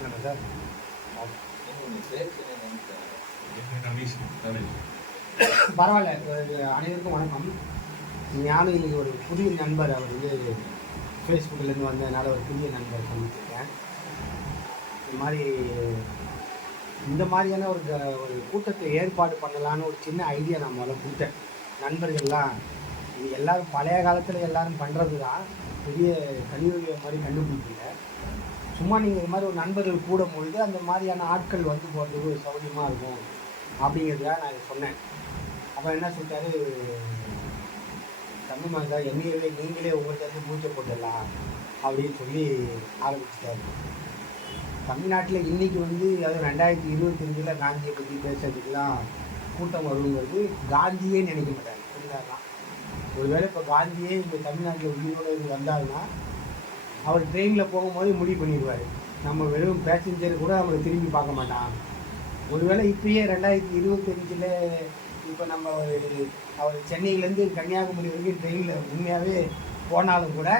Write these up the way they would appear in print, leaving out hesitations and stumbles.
Sir பரவாயில்ல. அனைவருக்கும் வணக்கம். ஞானம் இன்னைக்கு ஒரு புதிய நண்பர், அவர் வந்து ஃபேஸ்புக்கிலேருந்து வந்ததுனால ஒரு புதிய நண்பர் சந்திச்சிருக்கேன். இந்த மாதிரியான ஒரு கூட்டத்தை ஏற்பாடு பண்ணலான்னு ஒரு சின்ன ஐடியா நான் முதல்ல கொடுத்தேன். நண்பர்கள்லாம் இது எல்லோரும் பழைய காலத்தில் எல்லோரும் பண்ணுறது தான், பெரிய கலியுக மாதிரி கண்டுபிடிக்கல. சும்மா நீங்கள் இது மாதிரி ஒரு நண்பர்கள் கூடும் பொழுது அந்த மாதிரியான ஆட்கள் வந்து போகிறதுக்கு ஒரு சௌகரியமாக இருக்கும் அப்படிங்கிறதுக்காக நான் இதை சொன்னேன். அப்போ என்ன சொல்லிட்டாரு, தமிழ் மாதா எம்ஏவே நீங்களே உங்கள்கிட்ட பூஜை போட்டுடலாம் அப்படின்னு சொல்லி ஆரம்பிச்சிட்டாரு. தமிழ்நாட்டில் இன்றைக்கி வந்து அது 2025 காந்தியை பற்றி பேசுறதுக்கெலாம் கூட்டம் வருங்கிறது காந்தியே நினைக்க மாட்டாங்க. புரியுதாதான்? ஒருவேளை இப்போ காந்தியே இங்கே தமிழ்நாட்டில் உயிரோடு வந்தாருன்னா அவர் ட்ரெயினில் போகும்போது முடிவு பண்ணிடுவார், நம்ம வெறும் பேசஞ்சர் கூட நம்மளை திரும்பி பார்க்க மாட்டான். ஒருவேளை இப்பயே 2025 இப்போ நம்ம அவர் சென்னையிலேருந்து கன்னியாகுமரி வரைக்கும் ட்ரெயினில் உண்மையாகவே போனாலும் கூட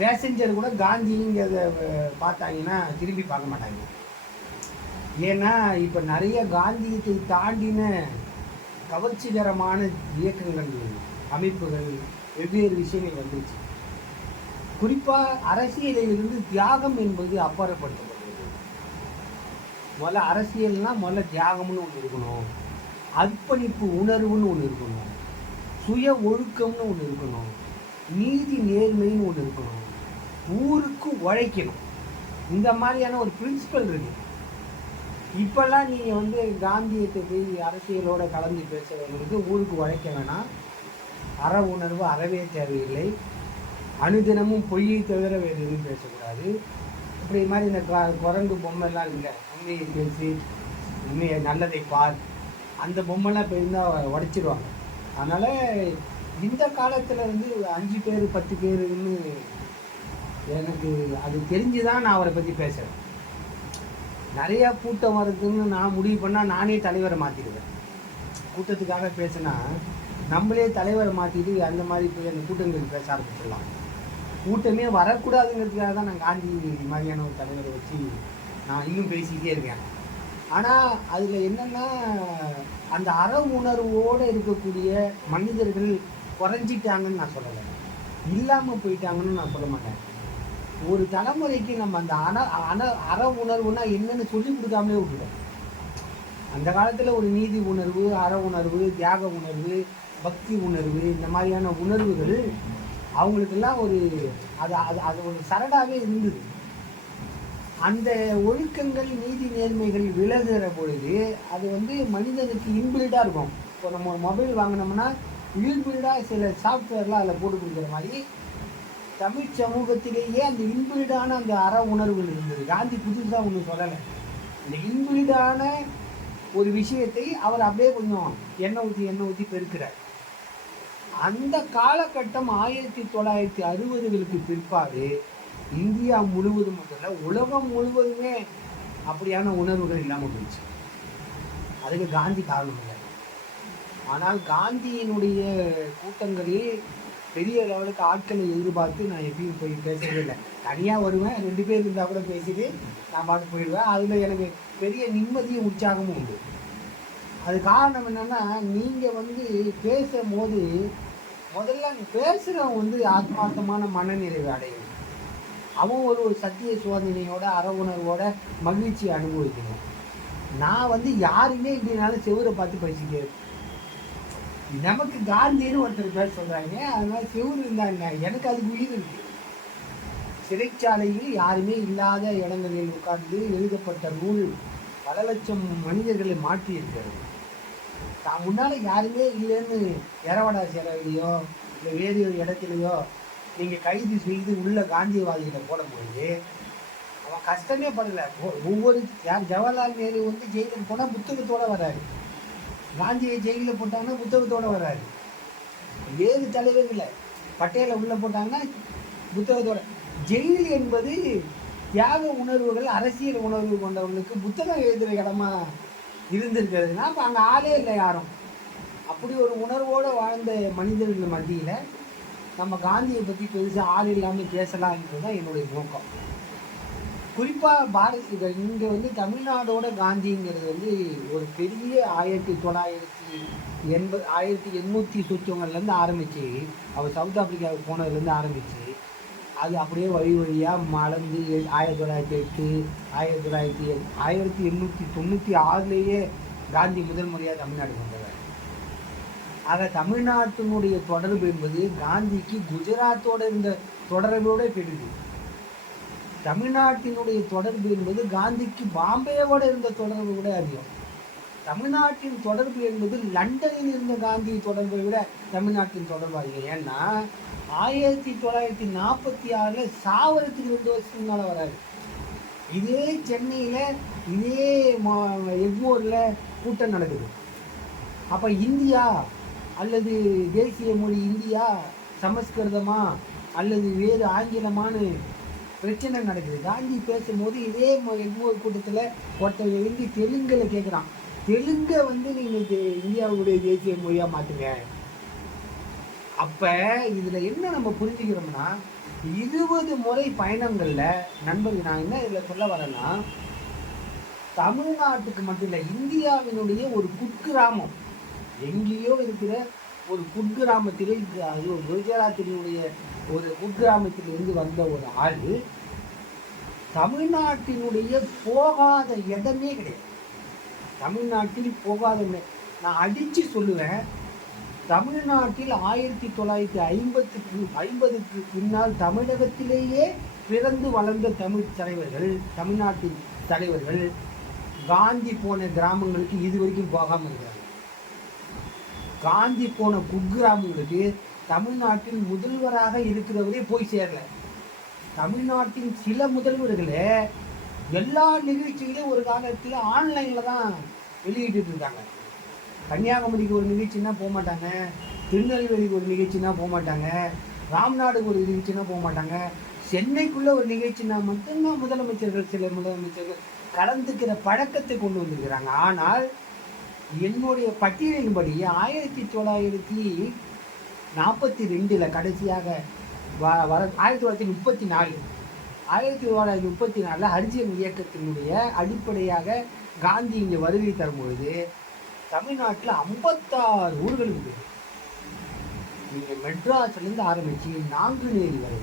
பேசஞ்சர் கூட காந்திங்கிறத பார்த்தாங்கன்னா திரும்பி பார்க்க மாட்டாங்க. ஏன்னா இப்போ நிறைய காந்தியத்தை தாண்டின கவர்ச்சிகரமான இயக்கங்கள், அமைப்புகள், வெவ்வேறு விஷயங்கள் வந்துச்சு. குறிப்பாக அரசியலிலிருந்து தியாகம் என்பது அப்பாற்படுத்தப்படுகிறது. முதல்ல அரசியல்னால் முதல்ல தியாகம்னு ஒன்று இருக்கணும், அர்ப்பணிப்பு உணர்வுன்னு ஒன்று இருக்கணும், சுய ஒழுக்கம்னு ஒன்று இருக்கணும், நீதி நேர்மைன்னு ஒன்று இருக்கணும், ஊருக்கு உழைக்கணும். இந்த மாதிரியான ஒரு பிரின்சிபல் இருக்குது. இப்போல்லாம் நீங்கள் வந்து காந்தியத்தை போய் அரசியலோடு கலந்து பேசுகிறவங்களுக்கு ஊருக்கு உழைக்க வேணாம், அற உணர்வு அறவே தேவையில்லை, அனுதினமும் பொய்யை தவிர வேறு எதுவும் பேசக்கூடாது. இப்படி மாதிரி இந்த குரங்கு பொம்மைலாம் இல்லை, உண்மையை பேசி உண்மையை நல்லதை பார், அந்த பொம்மைலாம் போயிருந்தால் உடைச்சிடுவாங்க. அதனால் இந்த காலத்தில் வந்து 5 பேர் 10 பேருன்னு எனக்கு அது தெரிஞ்சு தான் நான் அவரை பற்றி பேசுகிறேன். நிறையா கூட்டம் வருதுன்னு நான் முடிவு பண்ணால் நானே தலைவரை மாற்றிடுவேன். கூட்டத்துக்காக பேசினா நம்மளே தலைவரை மாற்றிட்டு அந்த மாதிரி போய் அந்த கூட்டங்களுக்கு பேச ஆரம்பிச்சிடலாம். கூட்டமே வரக்கூடாதுங்கிறதுக்காக தான் நான் காந்தி மாதிரியான ஒரு தலைவரை வச்சு நான் இன்னும் பேசிக்கிட்டே இருக்கேன். ஆனால் அதில் என்னென்னா, அந்த அற உணர்வோடு இருக்கக்கூடிய மனிதர்கள் குறைஞ்சிட்டாங்கன்னு நான் சொல்லலை, இல்லாமல் போயிட்டாங்கன்னு நான் சொல்ல மாட்டேன். ஒரு தலைமுறைக்கு நம்ம அந்த அற உணர்வுனா என்னென்னு சொல்லி கொடுக்காமலே விட்டுட்டோம். அந்த காலத்தில் ஒரு நீதி உணர்வு, அற உணர்வு, தியாக உணர்வு, பக்தி உணர்வு, இந்த மாதிரியான உணர்வுகள் அவங்களுக்கெல்லாம் அது ஒரு சரடாகவே இருந்தது. அந்த ஒழுக்கங்கள், நீதி நேர்மைகள் விலகுகிற பொழுது அது வந்து மனிதனுக்கு இன்பில்டாக இருக்கும். இப்போ நம்ம ஒரு மொபைல் வாங்கினோம்னா இன்பில்டாக சில சாஃப்ட்வேர்லாம் அதில் போட்டு கொடுக்குற மாதிரி தமிழ் சமூகத்திலேயே அந்த இன்பில்டான அந்த அற உணர்வுகள் இருந்தது. காந்தி புதுசாக ஒன்று சொல்லலை. இந்த இன்பில்டான ஒரு விஷயத்தை அவர் அப்படியே கொஞ்சம் எண்ணெய் ஊற்றி பெருக்கிறார். அந்த காலகட்டம் 1960களுக்கு பிற்பாடு இந்தியா முழுவதும் மட்டும் இல்லை, உலகம் முழுவதுமே அப்படியான உணர்வுகள் இல்லாமல் போயிடுச்சு. அதுக்கு காந்தி காரணம் இல்லை. ஆனால் காந்தியினுடைய கூட்டங்களில் பெரிய லெவலுக்கு ஆட்களை எதிர்பார்த்து நான் எப்பயும் போய் பேசவே இல்லை. தனியாக வருவேன், 2 பேர் இருந்தால் கூட பேசிட்டு நான் பார்த்து போயிடுவேன். அதில் எனக்கு பெரிய நிம்மதியும் உற்சாகமும் உண்டு. அது காரணம் என்னென்னா, நீங்கள் வந்து பேசும்போது முதல்ல பேசுகிறவன் வந்து ஆத்மார்த்தமான மனநிறைவு அடையும். அவன் ஒரு சத்திய சோதனையோட அற உணர்வோட மகிழ்ச்சியை அனுபவிக்கணும். நான் வந்து யாருமே இப்படினாலும் செவரை பார்த்து பேசிட்டே இருக்கேன். நமக்கு காந்தின்னு ஒருத்தர் பேர் சொல்கிறாங்க, அதனால செவரு இருந்தாங்க, எனக்கு அதுக்கு உயிர் இருக்கு. சிறைச்சாலையில் யாருமே இல்லாத இடங்களில் உட்கார்ந்து எழுதப்பட்ட நூல் பல லட்சம் மனிதர்களை மாற்றி இருக்கிறது. தான் முன்னால் யாருமே இல்லைன்னு எரவடா சேரவிலையோ இல்லை வேறு ஒரு இடத்துலையோ நீங்கள் கைது செய்து உள்ள காந்தியவாதிகளை போடும்போது அவன் கஷ்டமே படலை. ஒவ்வொரு ஜவஹர்லால் நேரு வந்து ஜெயிலுக்கு போனால் புத்தகத்தோடு வராரு, காந்தியை ஜெயிலில் போட்டாங்கன்னா புத்தகத்தோடு வராரு. வேறு தலைவர்களை பட்டேலை உள்ளே போட்டாங்கன்னா புத்தகத்தோட. ஜெயில் என்பது தியாக உணர்வுகள், அரசியல் உணர்வு கொண்டவங்களுக்கு புத்தகம் எழுதுகிற இடமா இருந்திருக்கிறதுனா அப்போ அங்கே ஆளே இல்லை யாரும். அப்படி ஒரு உணர்வோடு வாழ்ந்த மனிதர்கள் மத்தியில் நம்ம காந்தியை பற்றி பெருசாக ஆள் இல்லாமல் பேசலாம்ன்றது தான் என்னுடைய நோக்கம். குறிப்பாக இங்கே வந்து தமிழ்நாடோட காந்திங்கிறது வந்து ஒரு பெரிய 1880 சொச்சவங்கள்லேருந்து ஆரம்பித்து அவர் சவுத் ஆப்பிரிக்காவுக்கு போனதுலேருந்து ஆரம்பித்து அது அப்படியே வழி வழியாக மலர்ந்து 1908 1896 காந்தி முதல் முறையாக தமிழ்நாடு வந்தவர். ஆக தமிழ்நாட்டினுடைய தொடர்பு என்பது காந்திக்கு குஜராத்தோடு இருந்த தொடர்போட பெரிது. தமிழ்நாட்டினுடைய தொடர்பு என்பது காந்திக்கு பாம்பேவோட இருந்த தொடர்பு விட அதிகம். தமிழ்நாட்டின் தொடர்பு என்பது லண்டனில் இருந்த காந்தி தொடர்பை விட தமிழ்நாட்டின் தொடர்பு அதிகம். ஏன்னா 1946 சாவரத்துக்கு 2 வருஷத்துக்கு மேலே வராது. இதே சென்னையில் இதே எக்மோரில் கூட்டம் நடக்குது. அப்போ இந்தியா அல்லது தேசிய மொழி இந்தியா, சமஸ்கிருதமா அல்லது வேறு ஆங்கிலமான பிரச்சனை நடக்குது. காந்தி பேசும்போது இதே எக்மோர் கூட்டத்தில் ஒருத்தர் எழுதி தெலுங்கில் கேட்குறான், தெலுங்கை வந்து நீங்கள் இந்தியாவுடைய தேசிய மொழியாக மாற்றுங்க. அப்போ இதில் என்ன நம்ம புரிஞ்சுக்கிறோம்னா 20 முறை பயணங்களில் நண்பர்கள் நான் என்ன இதில் சொல்ல வரேன்னா, தமிழ்நாட்டுக்கு மட்டும் இல்லை, இந்தியாவினுடைய ஒரு குக்கிராமம் எங்கேயோ இருக்கிற ஒரு குக்கிராமத்திலே, குஜராத்தினுடைய ஒரு குக்கிராமத்திலிருந்து வந்த ஒரு ஆள் தமிழ்நாட்டினுடைய போகாத இடமே கிடையாது. தமிழ்நாட்டில் போகாத நான் அடித்து சொல்லுவேன், தமிழ்நாட்டில் 1950க்கு பின்னால் தமிழகத்திலேயே பிறந்து வளர்ந்த தமிழ்நாட்டின் தலைவர்கள் காந்தி போன கிராமங்களுக்கு இது வரைக்கும் போகாமல் இருக்கிறாங்க. காந்தி போன குக்கிராமங்களுக்கு தமிழ்நாட்டில் முதல்வராக இருக்கிறவரே போய் சேரல. தமிழ்நாட்டின் சில முதல்வர்களே எல்லா நிகழ்ச்சிகளையும் ஒரு காலத்தில் ஆன்லைனில் தான் வெளியிட்டு இருக்காங்க. கன்னியாகுமரிக்கு ஒரு நிகழ்ச்சின்னா போக மாட்டாங்க, திருநெல்வேலிக்கு ஒரு நிகழ்ச்சின்னா போக மாட்டாங்க, ராம்நாடுக்கு ஒரு நிகழ்ச்சின்னா போக மாட்டாங்க. சென்னைக்குள்ளே ஒரு நிகழ்ச்சின்னா மட்டும்தான் சில முதலமைச்சர்கள் கலந்துக்கிற பழக்கத்தை கொண்டு வந்திருக்கிறாங்க. ஆனால் என்னுடைய பட்டியலின்படி 1942 கடைசியாக 1934 ஹரிஜன் இயக்கத்தினுடைய அடிப்படையாக காந்தி இங்கே வருகை தரும்பொழுது தமிழ்நாட்டில் 56 ஊர்கள் இருக்குது. நீங்கள் மெட்ராஸ்லேருந்து ஆரம்பித்து நாங்குநேரி வரை,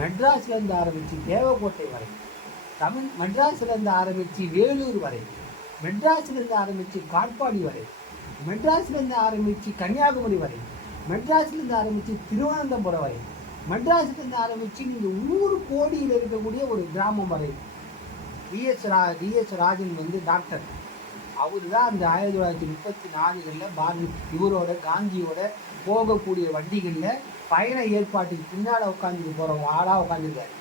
மெட்ராஸ்லேருந்து ஆரம்பித்து தேவக்கோட்டை வரை, மெட்ராஸ்லேருந்து ஆரம்பித்து வேலூர் வரை, மெட்ராஸ்லேருந்து ஆரம்பித்து காட்பாடி வரை, மெட்ராஸ்லேருந்து ஆரம்பித்து கன்னியாகுமரி வரை, மெட்ராஸ்லேருந்து ஆரம்பித்து திருவனந்தபுரம் வரை, மெட்ராஸ்லேருந்து ஆரம்பித்து நீங்கள் ஊர் கோடியில் இருக்கக்கூடிய ஒரு கிராமம் வரை. டிஎஸ் ராஜன் வந்து டாக்டர், அவர் தான் அந்த 1934 இவரோட காந்தியோட போகக்கூடிய வண்டிகளில் பயண ஏற்பாட்டுக்கு பின்னால் உட்காந்துட்டு போகிற ஆளாக உட்காந்துருக்காரு.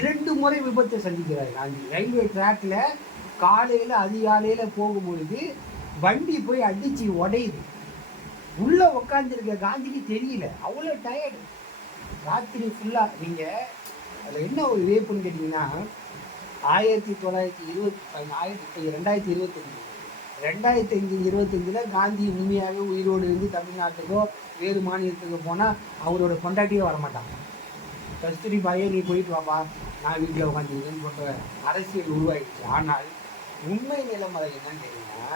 2 முறை விபத்தை சந்திக்கிறார் காந்தி. ரயில்வே ட்ராக்கில் காலையில் அதிகாலையில் போகும்பொழுது வண்டி போய் அடித்து உடையுது. உள்ளே உட்காந்துருக்க காந்திக்கு தெரியல, அவ்வளோ டயர்டு. ராத்திரி ஃபுல்லாக நீங்கள் அதில் என்ன ஒரு வேப்புன்னு கேட்டிங்கன்னா 2025 காந்தி உண்மையாகவே உயிரோடு இருந்து தமிழ்நாட்டுக்கோ வேறு மாநிலத்துக்கோ போனால் அவரோட கொண்டாட்டியே வரமாட்டாங்க. கஸ்தூரி பாயே நீ போயிட்டு வாப்பா, நான் வீட்டில் உட்காந்துருக்கேன்னு சொல்கிற அரசியல் உருவாயிடுச்சு. ஆனால் உண்மை நிலைமை என்னன்னு கேட்டிங்கன்னா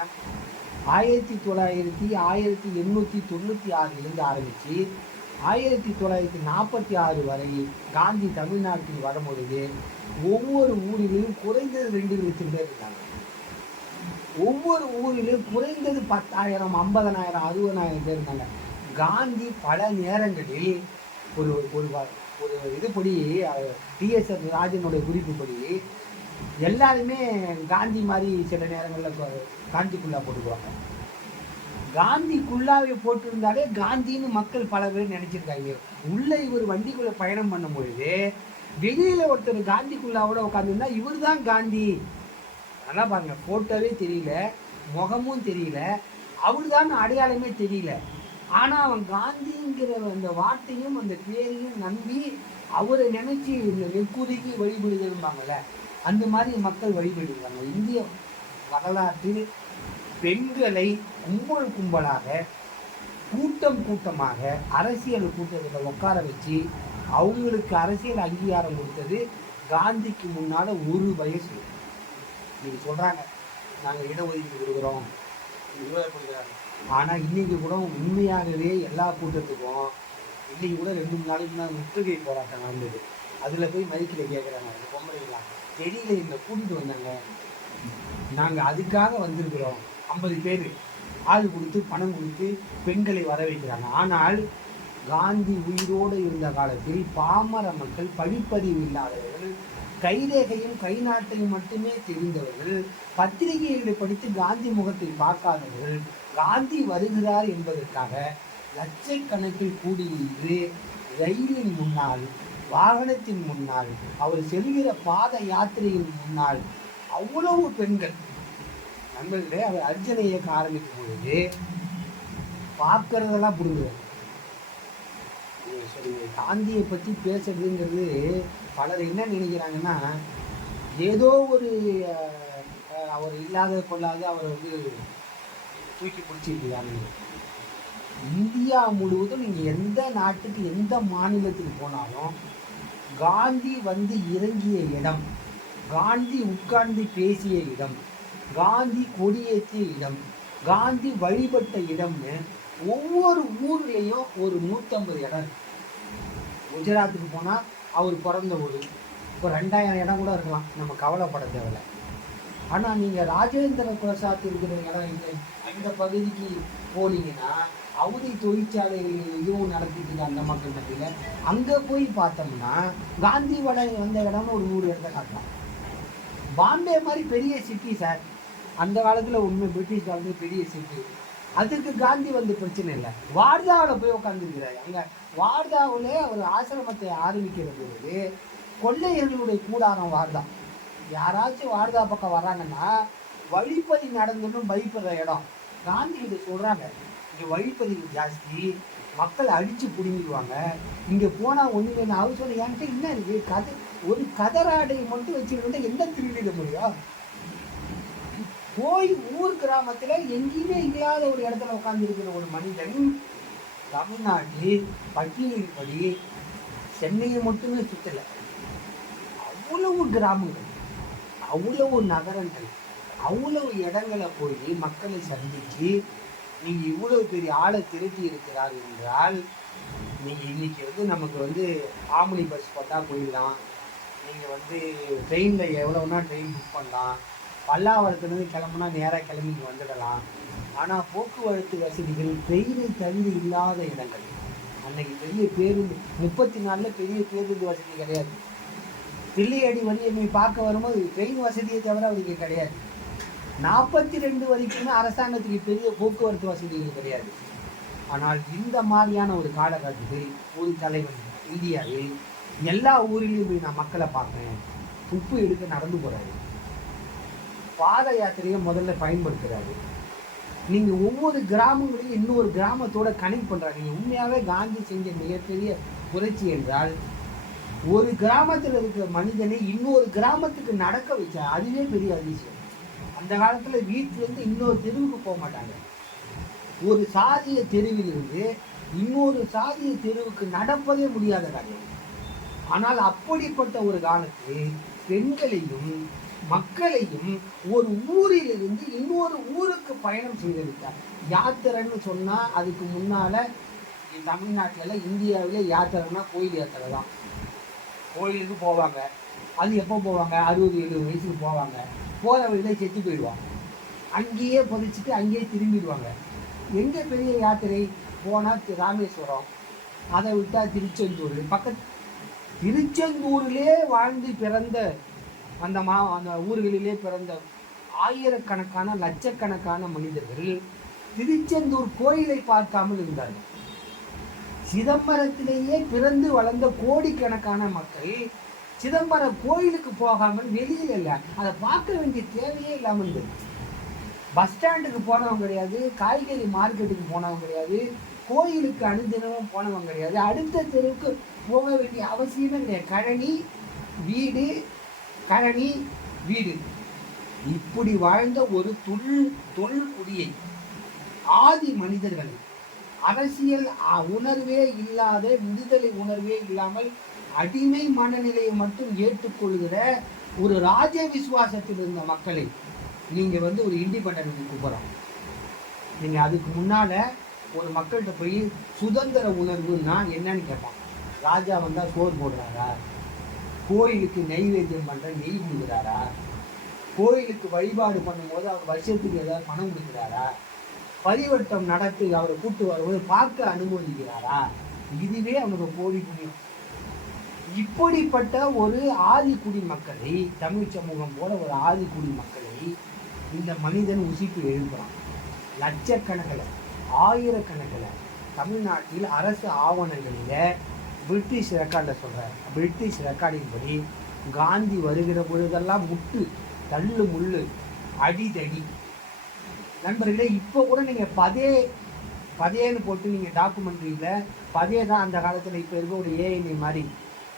1896 ஆரம்பித்து 1946 வரை காந்தி தமிழ்நாட்டில் வரும்பொழுது ஒவ்வொரு ஊரிலும் குறைந்தது 2 லட்சம் பேர் இருக்காங்க. ஒவ்வொரு ஊரிலும் குறைந்தது 10,000, 50,000, 60,000 பேர் இருந்தாங்க. காந்தி பல நேரங்களில் ஒரு ஒரு இதுபடி டிஎஸ் ராஜனுடைய குறிப்புப்படி எல்லாருமே காந்தி மாதிரி சில நேரங்களில் காந்திக்குள்ளா போட்டுக்குவாங்க. காந்தி குல்லாவை போட்டிருந்தாலே காந்தின்னு மக்கள் பல பேர் நினச்சிருக்காங்க. உள்ளே இவர் வண்டிக்குள்ளே பயணம் பண்ணும்பொழுது வெளியில் ஒருத்தர் காந்தி குல்லாவோட உட்காந்துருந்தா இவர் தான் காந்தி. நல்லா பாருங்கள், ஃபோட்டோவே தெரியல, முகமும் தெரியல, அவர் தான் அடையாளமே தெரியல. ஆனால் அவன் காந்திங்கிற அந்த வார்த்தையும் அந்த பேரையும் நம்பி அவரை நினச்சி இந்த நெக்குதிக்கு வழிபடுகிறாங்கல்ல, அந்த மாதிரி மக்கள் வழிபடுகிறாங்க. இந்திய வரலாற்றில் பெண்களை கும்பலாக கூட்டமாக அரசியல் கூட்டத்தில் உட்கார வச்சு அவங்களுக்கு அரசியல் அங்கீகாரம் கொடுத்தது காந்திக்கு முன்னால ஒரு வயசு. நீங்க சொல்றாங்க நாங்கள் இடஒதுக்கீடு கொடுக்குறோம், கொடுக்குறாங்க. ஆனால் இன்னைக்கு கூட உண்மையாகவே எல்லா கூட்டத்துக்கும் இன்னைக்கு கூட 2-3 நாளைக்கு முன்னாடி முற்றுகை போராட்டம் நடந்தது. அதில் போய் மைக்கில் கேட்குறாங்க, அந்த பொம்பளைங்களா தெரியல எங்களை கூட்டிகிட்டு வந்தாங்க, நாங்கள் அதுக்காக வந்திருக்கிறோம். 50 பேர் ஆள் கொடுத்து பணம் கொடுத்து பெண்களை வர வைக்கிறாங்க. ஆனால் காந்தி உயிரோடு இருந்த காலத்தில் பாமர மக்கள், படிப்பறிவு இல்லாதவர்கள், கைரேகையும் கை நாட்டையும் மட்டுமே தெரிந்தவர்கள், பத்திரிகைகளை படித்து காந்தி முகத்தை பார்க்காதவர்கள், காந்தி வருகிறார் என்பதற்காக லட்சக்கணக்கில் கூடியிருந்து ரயிலின் முன்னால், வாகனத்தின் முன்னால், அவர் செல்கிற பாத யாத்திரையின் முன்னால் அவ்வளவு பெண்கள். நண்பர்களே, அவர் அர்ஜுன இயக்கம் ஆரம்பிக்கும் பொழுது பார்க்கறதெல்லாம் புரிஞ்சுவாங்க. சரி, காந்தியை பற்றி பேசுறதுங்கிறது பலர் என்ன நினைக்கிறாங்கன்னா, ஏதோ ஒரு அவர் இல்லாத கொள்ளாத அவரை தூக்கி பிடிச்சிருக்கிறாங்க. இந்தியா முழுவதும் நீங்கள் எந்த நாட்டுக்கு எந்த மாநிலத்துக்கு போனாலும் காந்தி இறங்கிய இடம், காந்தி உட்கார்ந்து பேசிய இடம், காந்தி கொடியேற்றிய இடம், காந்தி வழிபட்ட இடம்னு ஒவ்வொரு ஊர்லேயும் ஒரு 150 இடம். குஜராத்துக்கு போனால் அவர் பிறந்த ஊர், இப்போ 2000 இடம் கூட இருக்கலாம், நம்ம கவலைப்பட தேவையில்லை. ஆனால் நீங்கள் ராஜேந்திர பிரசாத் இருக்கிற இடம் இந்த பகுதிக்கு போனீங்கன்னா அவதி தொழிற்சாலைகள் இதுவும் நடத்திட்டு அந்த மக்கள் மத்தியில் அங்கே போய் பார்த்தோம்னா காந்தி வந்த இடம்னு ஒரு 100 இடத்த காட்டலாம். பாம்பே மாதிரி பெரிய சிட்டி சார், அந்த காலத்தில் உண்மை பிரிட்டிஷ் காலத்தில் பெரிய சிட்டி, அதுக்கு காந்தி பிரச்சனை இல்லை. வார்தாவில் போய் உட்காந்துருக்கிறார். அங்கே வார்தாவில் அவர் ஆசிரமத்தை ஆரம்பிக்கிற பொழுது கொள்ளையர்களுடைய கூடாரம் வார்தா. யாராச்சும் வார்தா பக்கம் வராங்கன்னா வழிப்பறி நடந்துன்னு பயப்படுற இடம். காந்தி இதை சொல்கிறாங்க, இங்கே வழிப்பறிவு ஜாஸ்தி, மக்கள் அடித்து பிடிங்கிடுவாங்க, இங்கே போனால் ஒன்று வேணும். அவர் சொல்ல என்கிட்ட என்ன இருக்குது, ஒரு கதராடையை மட்டும் வச்சுக்கிட்டு எந்த திருவிழ முடியும்? போய் ஊர் கிராமத்தில் எங்கேயுமே இல்லாத ஒரு இடத்துல உட்காந்துருக்கிற ஒரு மனிதன் தமிழ்நாட்டில் பட்டியலின்படி சென்னையை மட்டுமே சுற்றலை, அவ்வளவு கிராமங்கள், அவ்வளவு நகரங்கள், அவ்வளவு இடங்களை போய் மக்களை சந்தித்து நீங்கள் இவ்வளவு பெரிய ஆளை திரட்டி இருக்கிறார் என்றால், நீங்கள் இன்னைக்கு நமக்கு ஆம்னி பஸ் போட்டால் போயிடலாம், நீங்கள் ட்ரெயினில் எவ்வளோனா ட்ரெயின் புக் பண்ணலாம், பல்லாவரத்துலேருந்து கிளம்புனா நேராக கிளம்பி வந்துடலாம். ஆனால் போக்குவரத்து வசதிகள் ட்ரெயினை தவிர இல்லாத இடங்கள். அன்னைக்கு பெரிய பேருந்து 34 பெரிய பேருந்து வசதி கிடையாது. பிள்ளையடி வழியை பார்க்க வரும்போது ட்ரெயின் வசதியை தவிர அவருக்கு கிடையாது. 42 வரைக்குமே அரசாங்கத்துக்கு பெரிய போக்குவரத்து வசதிகள் கிடையாது. ஆனால் இந்த மாதிரியான ஒரு காலகட்டத்தில் ஒரு தலைவன் இந்தியாவில் எல்லா ஊரிலையும் போய் நான் மக்களை பார்க்குறேன், உப்பு எடுக்க நடந்து போகிறாரு, பாத யாத்திரையை முதல்ல பயன்படுத்துகிறாரு. நீங்கள் ஒவ்வொரு கிராமங்களையும் இன்னொரு கிராமத்தோட கனெக்ட் பண்ணுறாங்க. நீங்கள் உண்மையாகவே காந்தி செஞ்ச மிகப்பெரிய புரட்சி என்றால், ஒரு கிராமத்தில் இருக்கிற மனிதனை இன்னொரு கிராமத்துக்கு நடக்க வச்சா அதுவே பெரிய அதிசயம். அந்த காலத்தில் வீட்டிலேருந்து இன்னொரு தெருவுக்கு போக மாட்டாங்க. ஒரு சாதிய தெருவிலிருந்து இன்னொரு சாதிய தெருவுக்கு நடப்பதே முடியாத காரியம். ஆனால் அப்படிப்பட்ட ஒரு காலத்தில் பெண்களையும் மக்களையும் ஒரு ஊரிலிருந்து இன்னொரு ஊருக்கு பயணம் செய்திருக்கார். யாத்திரைன்னு சொன்னால் அதுக்கு முன்னால் தமிழ்நாட்டில் இந்தியாவிலே யாத்திரைன்னா கோயில் யாத்திரை தான். கோயிலுக்கு போவாங்க. அது எப்போ போவாங்க? 60-70 வயசுக்கு போவாங்க. போகிற வழியில் செத்து போயிடுவாங்க. அங்கேயே புதைச்சிட்டு அங்கேயே திரும்பிடுவாங்க. எங்கே பெரிய யாத்திரை போனால் ராமேஸ்வரம், அதை விட்டால் திருச்செந்தூர். திருச்செந்தூரிலே வாழ்ந்து பிறந்த அந்த ஊர்களிலே பிறந்த ஆயிரக்கணக்கான லட்சக்கணக்கான மனிதர்கள் திருச்செந்தூர் கோயிலை பார்க்காமல் இருந்தார்கள். சிதம்பரத்திலேயே பிறந்து வளர்ந்த கோடிக்கணக்கான மக்கள் சிதம்பரம் கோயிலுக்கு போகாமல் வெளியில் இல்லை, அதை பார்க்க வேண்டிய தேவையே இல்லாமல் இருந்தது. பஸ் ஸ்டாண்டுக்கு போனவங்க கிடையாது, காய்கறி மார்க்கெட்டுக்கு போனவங்க கிடையாது, கோயிலுக்கு அனுதினமும் போனவங்க கிடையாது, அடுத்த தெருவுக்கு போக வேண்டிய அவசியமே கிடையாது. கழனி வீடு இப்படி வாழ்ந்த ஒரு தொல்குடியை, ஆதி மனிதர்கள், அரசியல் உணர்வே இல்லாத, விடுதலை உணர்வே இல்லாமல் அடிமை மனநிலையை மட்டும் ஏற்றுக்கொள்கிற ஒரு ராஜ விசுவாசத்தில் இருந்த மக்களை நீங்கள் ஒரு இண்டிபெண்டன்ஸ் கூப்பிட்றோம். நீங்கள் அதுக்கு முன்னால் ஒரு மக்கள்கிட்ட போய் சுதந்திர உணர்வுன்னா என்னன்னு கேட்பான். ராஜா வந்தால் சோறு போடுறாரா, கோயிலுக்கு நெய்வேத்தியம் பண்ணுற நெய் கொடுக்குறாரா, கோயிலுக்கு வழிபாடு பண்ணும்போது அவர் வருஷத்துக்கு ஏதாவது பணம் கொடுக்குறாரா, பரிவட்டம் நடத்தி அவரை கூட்டு வரும்போது பார்க்க அனுமதிக்கிறாரா, இதுவே அவனுக்கு கோடி புண்ணியம். இப்படிப்பட்ட ஒரு ஆதிக்குடி மக்களை, தமிழ் சமூகம் போல ஒரு ஆதிக்குடி மக்களை இந்த மனிதன் உசிப்பு எழுப்புறான். லட்சக்கணக்கில் ஆயிரக்கணக்கில் தமிழ்நாட்டில் அரசு ஆவணங்களில் பிரிட்டிஷ் ரெக்கார்டில் சொல்கிறார். பிரிட்டிஷ் ரெக்கார்டின்படி காந்தி வருகிற பொழுதெல்லாம் முட்டு தள்ளு முள்ளு அடிதடி. நண்பர்களே, இப்போ கூட நீங்கள் பதேன்னு போட்டு நீங்கள் டாக்குமெண்ட்ரியில் பதே தான் அந்த காலத்தில் இப்போ இருக்க ஒரு ஏஎன்ஐ மாதிரி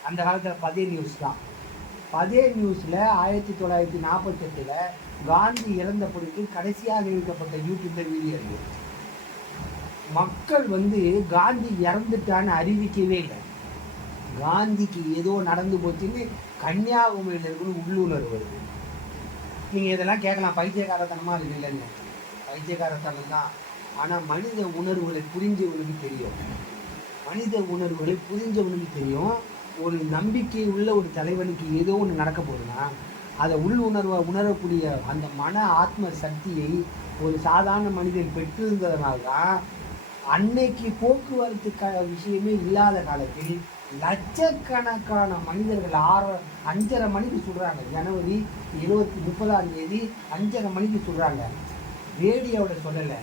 அந்த காலத்தில் பதே நியூஸ் தான். பதே நியூஸில் 1948 காந்தி இறந்த பொழுது கடைசியாக இழுக்கப்பட்ட யூடியூப்பில் வீடியோ இருக்கு. மக்கள் காந்தி இறந்துட்டான்னு அறிவிக்கவே இல்லை. காந்திக்கு ஏதோ நடந்து போச்சுன்னு கன்னியாகுமரியில் இருக்குன்னு உள்ளுணர்வு வருது. நீங்கள் இதெல்லாம் கேட்கலாம், பைத்தியக்காரத்தனமாக இருக்கு. இல்லைன்னு பைத்தியக்காரத்தனம் தான். ஆனால் மனித உணர்வுகளை புரிஞ்சவனுக்கு தெரியும். மனித உணர்வுகளை புரிஞ்சவனுக்கு தெரியும். ஒரு நம்பிக்கை உள்ள ஒரு தலைவனுக்கு ஏதோ ஒன்று நடக்க போகுதுன்னா அதை உணர்வை உணரக்கூடிய அந்த மன ஆத்ம சக்தியை ஒரு சாதாரண மனிதன் பெற்றிருந்ததுனால தான் அன்னைக்கு போக்குவரத்து விஷயமே இல்லாத காலத்தில் லட்சக்கணக்கான மனிதர்கள் 5:30 மணிக்கு சொல்கிறாங்க. ஜனவரி 30ஆம் தேதி 5:30 மணிக்கு சொல்கிறாங்க. ரேடியோவோட சொல்லலை,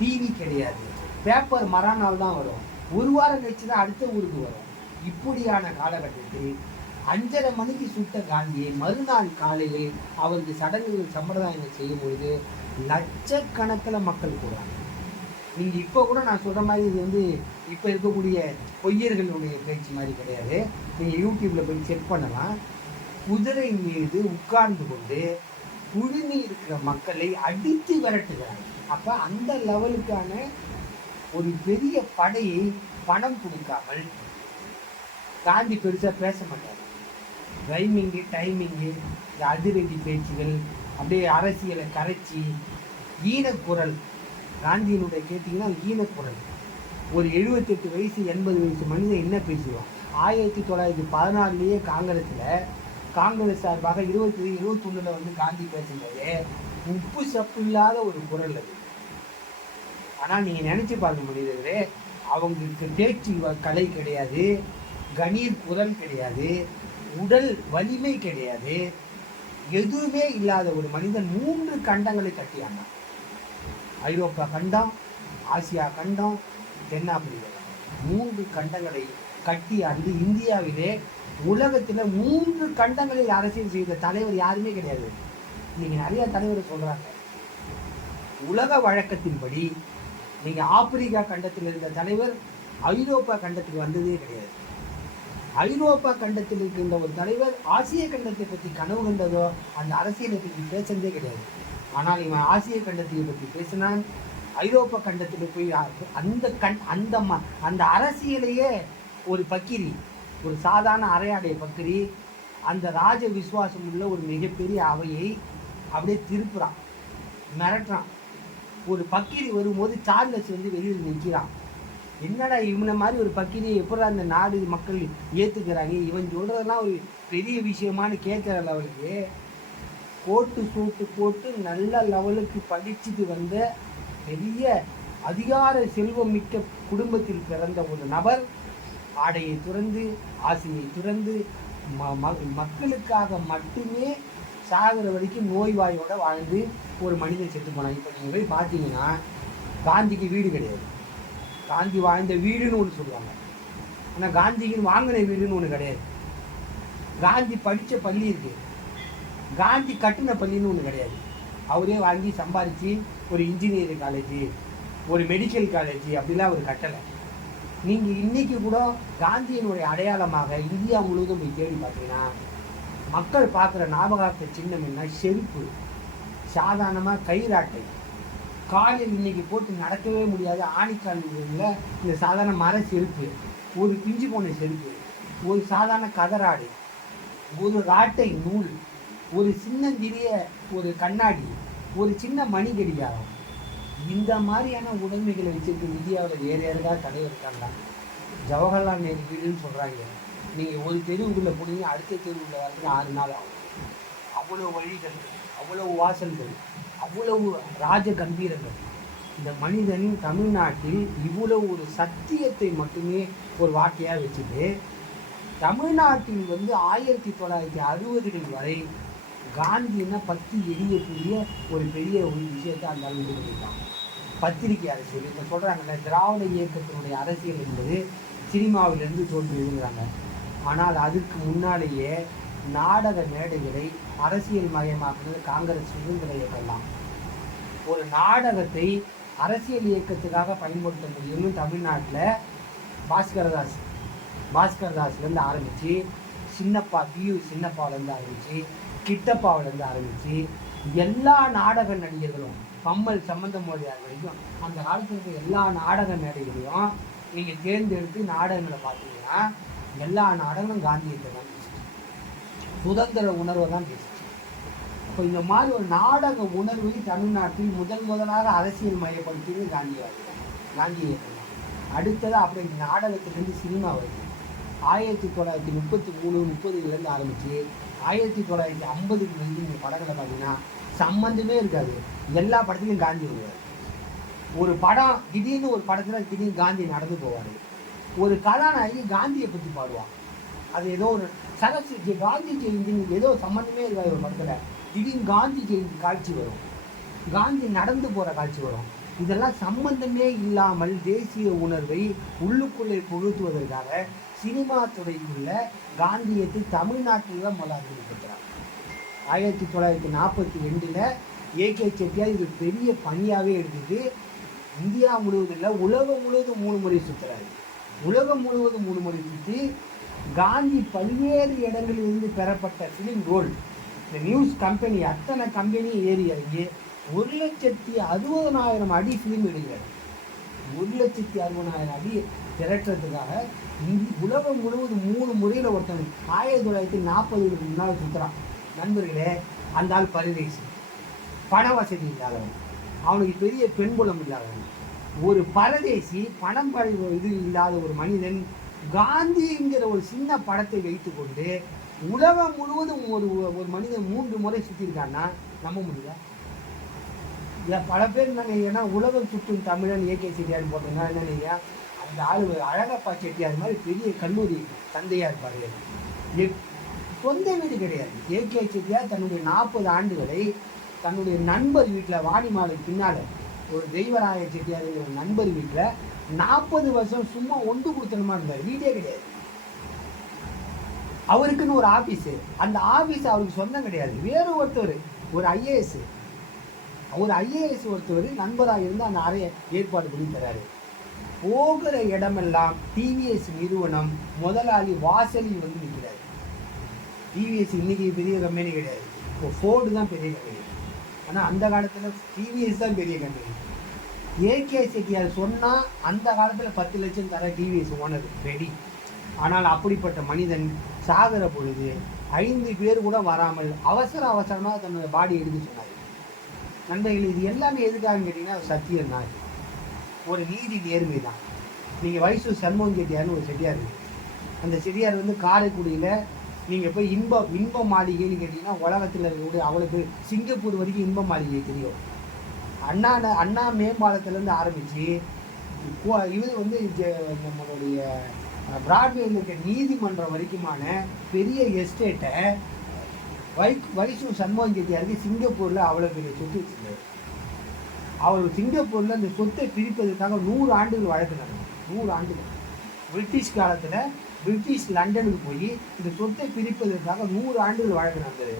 டிவி கிடையாது, பேப்பர் மறுநாள் தான் வரும், ஒரு வாரம் கழிச்சு தான் அடுத்த ஊருக்கு வரும். இப்படியான காலகட்டத்தில் 5:30 மணிக்கு சுட்ட காந்தியை மறுநாள் காலையில் அவருக்கு சடங்குகள் சம்பிரதாயங்கள் செய்யும் பொழுது லட்சக்கணக்கில் மக்கள் கூடுறாங்க. நீங்கள் இப்போ கூட நான் சொல்கிற மாதிரி இது இப்போ இருக்கக்கூடிய பொய்யர்களுடைய பேச்சு மாதிரி கிடையாது. நீங்கள் யூடியூப்பில் போய் செக் பண்ணலாம். குதிரை மீது உட்கார்ந்து கொண்டு குழுமி இருக்கிற மக்களை அடித்து விரட்டுகிறாங்க. அப்போ அந்த லெவலுக்கான ஒரு பெரிய படையை பணம் கொடுக்காமல் காந்தி பெருசாக பேச மாட்டார். ரைமிங்கு டைமிங்கு இந்த அதிரடி பேச்சுகள் அப்படியே அரசியலை கரைச்சி ஈனக்குரல். காந்தியினுடைய கேட்டிங்கன்னா ஈனக்குரல். ஒரு 78 வயசு 80 வயசு மனிதன் என்ன பேசுவான்? 1914 காங்கிரஸ் சார்பாக 21 காந்தி பேசும்போது உப்பு சப்பு இல்லாத ஒரு குரல் அது. ஆனால் நீங்கள் நினச்சி பார்க்க முடியுது, அவங்களுக்கு பேச்சு கலை கிடையாது, கணீர் குரல் கிடையாது, உடல் வலிமை கிடையாது, எதுவுமே இல்லாத ஒரு மனிதன் 3 கண்டங்களை கட்டியாங்க. ஐரோப்பா கண்டம், ஆசியா கண்டம், தென்னாப்பிரிக்கா 3 கண்டங்களை கட்டியாண்டு இந்தியாவிலே உலகத்தில் 3 கண்டங்களில் அரசியல் செய்த தலைவர் யாருமே கிடையாது. நீங்கள் நிறைய தலைவர் சொல்கிறாங்க. உலக வழக்கத்தின்படி நீங்கள் ஆப்பிரிக்கா கண்டத்தில் இருந்த தலைவர் ஐரோப்பா கண்டத்துக்கு வந்ததே கிடையாது. ஐரோப்பா கண்டத்தில் இருக்கின்ற ஒரு தலைவர் ஆசிய கண்டத்தை பற்றி கனவு கண்டதோ அந்த அரசியலை பற்றி பேசுறதே கிடையாது. ஆனால் இவன் ஆசிய கண்டத்தை பற்றி பேசினான். ஐரோப்பா கண்டத்தில் போய் அந்த அரசியலையே ஒரு பக்கிரி, ஒரு சாதாரண அரையாடைய பக்கிரி, அந்த ராஜ விசுவாசம் உள்ள ஒரு மிகப்பெரிய அவையை அப்படியே திருப்புறான், மிரட்டுறான். ஒரு பக்கிரி வரும்போது சார்லஸ் வெளியில் நிற்கிறான். என்னடா இவனை மாதிரி ஒரு பக்கிரியை எப்படா அந்த நாடு மக்கள் ஏற்றுக்கிறாங்க, இவன் சொல்கிறதெல்லாம் ஒரு பெரிய விஷயமானு கேட்குற லெவலுக்கு கோட்டு சூட்டு போட்டு நல்ல லெவலுக்கு படிச்சுட்டு வந்த பெரிய அதிகார செல்வம் மிக்க குடும்பத்தில் பிறந்த ஒரு நபர் ஆடையை துறந்து ஆசையை துறந்து மக்களுக்காக மட்டுமே சாகிற வரைக்கும் நோய்வாயோட வாழ்ந்து ஒரு மனிதன் செத்து போனான். இப்போ நீங்கள் போய் பார்த்தீங்கன்னா காந்திக்கு வீடு கிடையாது. காந்தி வாழ்ந்த வீடுன்னு ஒன்று சொல்லுவாங்க, ஆனால் காந்திக்கு வாங்கின வீடுன்னு ஒன்று கிடையாது. காந்தி படித்த பள்ளி இருக்குது, காந்தி கட்டின பள்ளின்னு ஒன்று கிடையாது. அவரே வாங்கி சம்பாதிச்சு ஒரு இன்ஜினியரிங் காலேஜ், ஒரு மெடிக்கல் காலேஜ் அப்படிலாம் அவர் கட்டலை. நீங்கள் இன்றைக்கி கூட காந்தியினுடைய அடையாளமாக இந்தியா முழுவதும் போய் தேடி பார்த்தீங்கன்னா மக்கள் பார்க்குற ஞாபகார்த்த சின்னம் என்ன? செருப்பு, சாதாரணமாக கயிறாட்டை, காலில் இன்றைக்கி போட்டு நடக்கவே முடியாது ஆணிக்கால் இந்த சாதாரண மர செருப்பு, ஒரு பிஞ்சு போன செருப்பு, ஒரு சாதாரண கதராடு, ஒரு ராட்டை நூல், ஒரு சின்னஞ்சிறிய ஒரு கண்ணாடி, ஒரு சின்ன மணி கடிகாரம், இந்த மாதிரியான உடைமைகளை வச்சிருக்க இந்தியாவில் வேறு யாருக்காவது தலைவர் இருக்காங்களா? ஜவஹர்லால் நேரு வீடுன்னு சொல்கிறாங்க. நீங்கள் ஒரு தெருவுக்குள்ளே போனீங்க, அடுத்த தெருவுக்குள்ளே வரதுக்கு 6 நாள் ஆகும். அவ்வளோ வழிகள், அவ்வளவு வாசல்கள், அவ்வளவு ராஜ கம்பீரங்கள். இந்த மனிதன் தமிழ்நாட்டில் இவ்வளவு ஒரு சத்தியத்தை மட்டுமே ஒரு வாக்கையாக வச்சுட்டு தமிழ்நாட்டில் 1960கள் வரை காந்தின்னா பத்தி எரியக்கூடிய ஒரு பெரிய ஒரு விஷயத்தை அந்த அளவுக்கு பண்ணியிருக்காங்க. பத்திரிகை அரசியல் இப்போ சொல்கிறாங்கல்ல, திராவிட இயக்கத்தினுடைய அரசியல் என்பது சினிமாவிலிருந்து தோன்றியிருக்கிறாங்க. ஆனால் அதுக்கு முன்னாலேயே நாடக மேடைகளை அரசியல் மயமாக்குறது காங்கிரஸ் சுதந்திர இயக்கம். ஒரு நாடகத்தை அரசியல் இயக்கத்துக்காக பயன்படுத்த முடியும்னு தமிழ்நாட்டில் பாஸ்கரதாஸ்லேருந்து ஆரம்பித்து சின்னப்பா சின்னப்பாவிலேருந்து ஆரம்பித்து கிட்டப்பாவிலேருந்து ஆரம்பித்து எல்லா நாடக நடிகர்களும் பம்மல் சம்பந்தமோடியார் வரைக்கும் அந்த காலத்தில் இருக்க எல்லா நாடக மேடைகளையும் நீங்கள் தேர்ந்தெடுத்து நாடகங்களை பார்த்தீங்கன்னா எல்லா நாடகங்களும் காந்தியத்தை தான் பேசுச்சு, சுதந்திர உணர்வை தான் பேசுச்சு. இப்போ இந்த மாதிரி ஒரு நாடக உணர்வை தமிழ்நாட்டில் முதலாக அரசியல் மையப்படுத்தியது காந்தி இயக்கம். அடுத்தது அப்புறம் இந்த நாடகத்திலேருந்து சினிமா வருது. 1933-30லேருந்து ஆரம்பித்து 1950லேருந்து இந்த படங்களை பார்த்தீங்கன்னா சம்மந்தமே இருக்காது. எல்லா படத்துலையும் காந்தி வருவார். ஒரு படம் திடீர்னு ஒரு படத்தில் திடீர்னு காந்தி நடந்து போவார். ஒரு கதாநாயகி காந்தியை பற்றி பாடுவான். அது ஏதோ ஒரு காந்தி ஜெயந்தின்னு ஏதோ சம்மந்தமே இருக்காது. ஒரு படத்தில் திடீர்னு காந்தி ஜெயந்தி காட்சி வரும், காந்தி நடந்து போகிற காட்சி வரும். இதெல்லாம் சம்பந்தமே இல்லாமல் தேசிய உணர்வை உள்ளுக்குள்ளே புகுத்துவதற்காக சினிமா துறைக்குள்ள காந்தியத்தை தமிழ்நாட்டில் தான் அறிமுகப்படுத்துகிறாங்க. 1942 ஏகே செட்டியார் இது பெரிய பணியாகவே எடுத்துட்டு இந்தியா முழுவதில் உலகம் முழுவதும் 3 முறை சுற்றுறாரு. உலகம் முழுவதும் 3 முறை சுற்றி காந்தி பல்வேறு இடங்களிலிருந்து பெறப்பட்ட ஃபிலிம் ரோல், இந்த நியூஸ் கம்பெனி அத்தனை கம்பெனியும் ஏறி இறங்கி 1,60,000 அடி ஃபிலிம் எடுக்கிறார். 1,60,000 அடி திரட்டுறதுக்காக உலகம் முழுவதும் 3 முறையில் ஒருத்தன் 1940க்கு முன்னால் சுற்றுறான். நண்பர்களே, அந்த ஆள் பரதேசி, பண வசதி இல்லாதவன், அவனுக்கு பெரிய பெண்புலம் இல்லாதவன், ஒரு பரதேசி, பணம் இது இல்லாத ஒரு மனிதன் காந்திங்கிற ஒரு சின்ன படத்தை வைத்துக்கொண்டு உலகம் முழுவதும் ஒரு மனிதன் 3 முறை சுற்றிருக்கான்னா நம்ப முடியல. பல பேர் என்னங்க, ஏன்னா உலகம் சுற்றும் தமிழன் ஏகே செட்டியார் போட்டீங்கன்னா என்னங்க, அந்த ஆள் அழகப்பா செட்டியார் மாதிரி பெரிய கல்லூரி தந்தையாக இருப்பார். சொந்த வீடு கிடையாது. ஏகே செட்டியார் தன்னுடைய 40 ஆண்டுகளை தன்னுடைய நண்பர் வீட்டில் வாணிமாலைக்கு பின்னால் ஒரு தெய்வராய செட்டியாருங்கிற ஒரு நண்பர் வீட்டில் 40 வருஷம் சும்மா ஒன்று கொடுத்தனமா இருந்தார். வீடே கிடையாது. அவருக்குன்னு ஒரு ஆஃபீஸு, அந்த ஆஃபீஸ் அவருக்கு சொந்தம் கிடையாது. வேறு ஒருத்தர் ஒரு ஐஏஎஸ் ஒருத்தர் நண்பராக இருந்து அந்த அறையை ஏற்பாடு பண்ணி தராரு. போகிற இடமெல்லாம் டிவிஎஸ் நிறுவனம் முதலாளி வாசலில் வந்து நிற்கிறார். டிவிஎஸ் இன்னைக்கு பெரிய கம்பெனி கிடையாது, இப்போ ஃபோர்டு தான் பெரிய கம்பெனி. ஆனால் அந்த காலத்தில் டிவிஎஸ் தான் பெரிய கம்பெனி. ஏகே செட்டியார் சொன்னால் அந்த காலத்தில் 10 லட்சம் தர டிவிஎஸ் ஓனர் ரெடி. ஆனால் அப்படிப்பட்ட மனிதன் சாகிற பொழுது 5 பேர் கூட வராமல் அவசரமாக தன்னோட பாடி எடுத்து சொன்னார். நண்பர்கள், இது எல்லாமே எதுக்காக கேட்டிங்கன்னா சத்தியம் தான், ஒரு நீதி நேர்மை தான். நீங்கள் வைசூர் சண்முகம் செட்டியார்னு ஒரு செட்டியார் இருக்குது. அந்த செட்டியார் காரைக்குடியில் நீங்கள் போய் இன்ப மாளிகைன்னு கேட்டிங்கன்னா உலகத்தில் இருக்கக்கூடிய அவ்வளோ பேர், சிங்கப்பூர் வரைக்கும் இன்ப மாளிகை தெரியும். அண்ணா மேம்பாலத்திலேருந்து ஆரம்பித்து இது நம்மளுடைய பிராட்வேயில் இருக்க நீதிமன்றம் வரைக்குமான பெரிய எஸ்டேட்டை வைசூர் சண்முகம் செட்டியாருக்கு சிங்கப்பூரில் அவ்வளோ பெரிய சொத்து வச்சுருந்தார். அவர் சிங்கப்பூரில் இந்த சொத்தை பிரிப்பதற்காக 100 ஆண்டுகள் வழக்கு நடக்கும். 100 ஆண்டுகள். பிரிட்டிஷ் காலத்தில் பிரிட்டிஷ் லண்டனுக்கு போய் இந்த சொத்தை பிரிப்பதற்காக 100 ஆண்டுகள் வழக்கு நடந்தது.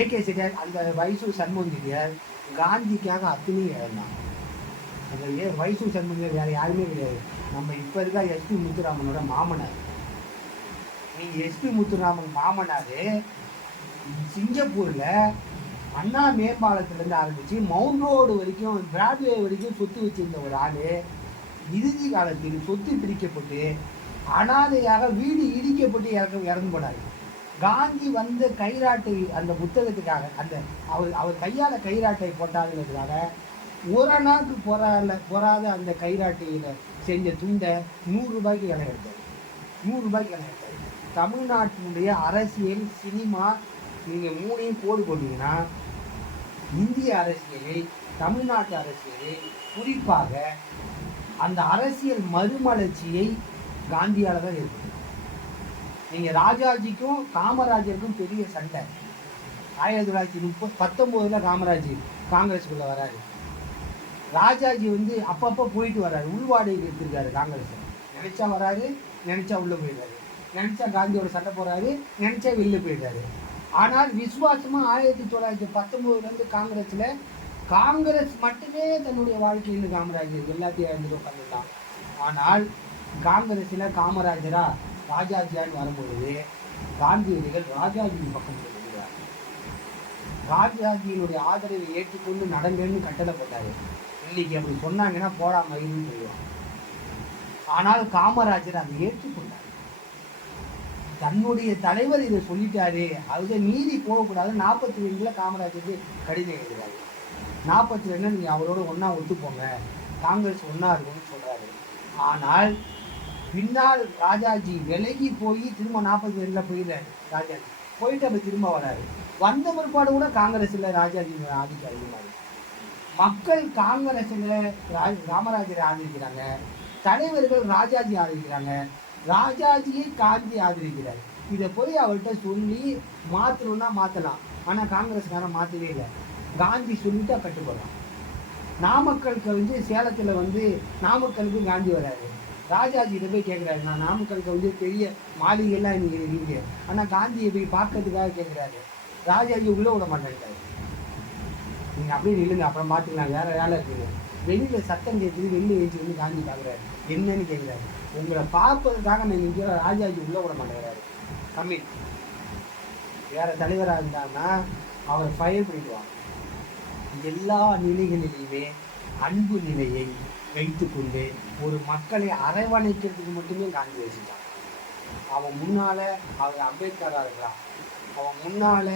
ஏகே செட்டியார் அந்த வைசூர் சண்முகம் செட்டியார் காந்திக்காக அத்தனையும் இழந்தான். அந்த வைசூர் சண்முகம் வேறு யாருமே கிடையாது. நம்ம இப்போ இருக்க எஸ்பி முத்துராமனோட மாமனார். நீங்கள் எஸ்பி முத்துராமன் மாமனார் சிங்கப்பூரில் அண்ணா மேம்பாலத்திலேருந்து ஆரம்பித்து மவுண்ட் ரோடு வரைக்கும் பிராட்வே வரைக்கும் சொத்து வச்சுருந்த ஒரு ஆள் இறுதி காலத்தில் சொத்து பிரிக்கப்பட்டு அனாதையாக வீடு இடிக்கப்பட்டு இறந்து போனார். காந்தி வந்த கைராட்டை அந்த புத்தகத்துக்காக, அந்த அவர் கையால் கைராட்டை போட்டாருங்கிறதுக்காக ஒரு நாளுக்கு போராத அந்த கைராட்டையில் செஞ்ச துண்டை 100 ரூபாய்க்கு இடம் எடுத்தார். 100 ரூபாய்க்கு இடம் எடுத்தார். தமிழ்நாட்டினுடைய அரசியல், சினிமா, நீங்கள் 3ஐயும் போட்டிங்கன்னா இந்திய அரசியலை, தமிழ்நாட்டு அரசியலை, குறிப்பாக அந்த அரசியல் மறுமலர்ச்சியை காந்தியால் தான் ஏற்படும். நீங்கள் ராஜாஜிக்கும் காமராஜருக்கும் பெரிய சண்டை. 1919 காமராஜ் காங்கிரஸுக்குள்ளே வராரு. ராஜாஜி அப்பப்போ போயிட்டு வர்றாரு, உள்வாடகை எடுத்திருக்காரு காங்கிரஸ். நினைச்சா வராரு, நினைச்சா உள்ளே போயிடுறாரு, நினைச்சா காந்தியோட சண்டை போகிறாரு, நினைச்சா வெளில போயிடுறாரு. ஆனால் விசுவாசமாக 1919 காங்கிரஸில் காங்கிரஸ் மட்டுமே தன்னுடைய வாழ்க்கையில் காமராஜர் எல்லாத்தையும் இழந்துட்டு உட்காந்துட்டான். ஆனால் காங்கிரஸில் காமராஜரா ராஜாஜியான்னு வரும்பொழுது காந்தியடிகள் ராஜாஜியின் பக்கம் சொல்லுகிறார். ராஜாஜியினுடைய ஆதரவை ஏற்றுக்கொண்டு நடங்கன்னு கட்டளைப்பட்டாரு. இன்னைக்கு அப்படி சொன்னாங்கன்னா போடா மகிழ்ன்னு சொல்லுவாங்க. ஆனால் காமராஜர் அதை ஏற்றுக்கொண்டார். தன்னுடைய தலைவர் இதை சொல்லிட்டாரு, அதை மீறி போகக்கூடாது. 42 காமராஜருக்கு கடிதம் எழுதுறாரு. 42 நீங்கள் அவரோட ஒன்றா ஒத்துப்போங்க, காங்கிரஸ் ஒன்றா இருக்குன்னு சொல்கிறாரு. ஆனால் பின்னால் ராஜாஜி விலகி போய் திரும்ப 42 போயிடுறாரு. ராஜாஜி போயிட்டு அப்போ திரும்ப வராரு. வந்த பிற்பாடு கூட காங்கிரஸில் ராஜாஜி ஆதிக்கம் அதிகமாக. மக்கள் காங்கிரஸில் காமராஜரை ஆதரிக்கிறாங்க, தலைவர்கள் ராஜாஜி ஆதரிக்கிறாங்க, ராஜாஜியை காந்தி ஆதரிக்கிறார். இதை போய் அவர்கிட்ட சொல்லி மாற்றணும்னா மாற்றலாம். ஆனால் காங்கிரஸ்காரன் மாற்றவே இல்லை. காந்தி சொல்லிட்டா கட்டுப்படலாம். நாமக்கலுக்கு சேலத்தில் நாமக்கலுக்கு காந்தி வராரு. ராஜாஜிகிட்ட போய் கேட்குறாரு, நான் நாமக்கலுக்கு பெரிய மாளிகைலாம் இன்னைக்கு இருக்குது, ஆனால் காந்தியை போய் பார்க்கறதுக்காக கேட்குறாரு. ராஜாஜி உள்ளே விட மாட்டேங்கிறாரு. நீங்கள் அப்படியே நில்லுங்க, அப்புறம் பார்த்துக்கலாம், வேறு வேலை இருக்குங்க. வெளியில் சத்தம் கேட்குது, வெளியில் எழுச்சி காந்தி பார்க்குறாரு. என்னன்னு கேட்குறாரு. உங்களை பார்ப்பதற்காக நான் இங்கே ராஜாஜி உள்ளே விட மாட்டேங்கிறாரு. கம்மி வேறு தலைவராக இருந்தாங்கன்னா அவரை ஃபயர் பண்ணிடுவாங்க. எல்லா நிலைகளிலுமே அன்பு நிலையை வைத்துக்கொண்டு ஒரு மக்களை அரவணைக்கிறதுக்கு மட்டுமே காந்தி வச்சுட்டான். அவன் முன்னால் அவர் அம்பேத்கராக இருக்கலாம், அவன் முன்னால்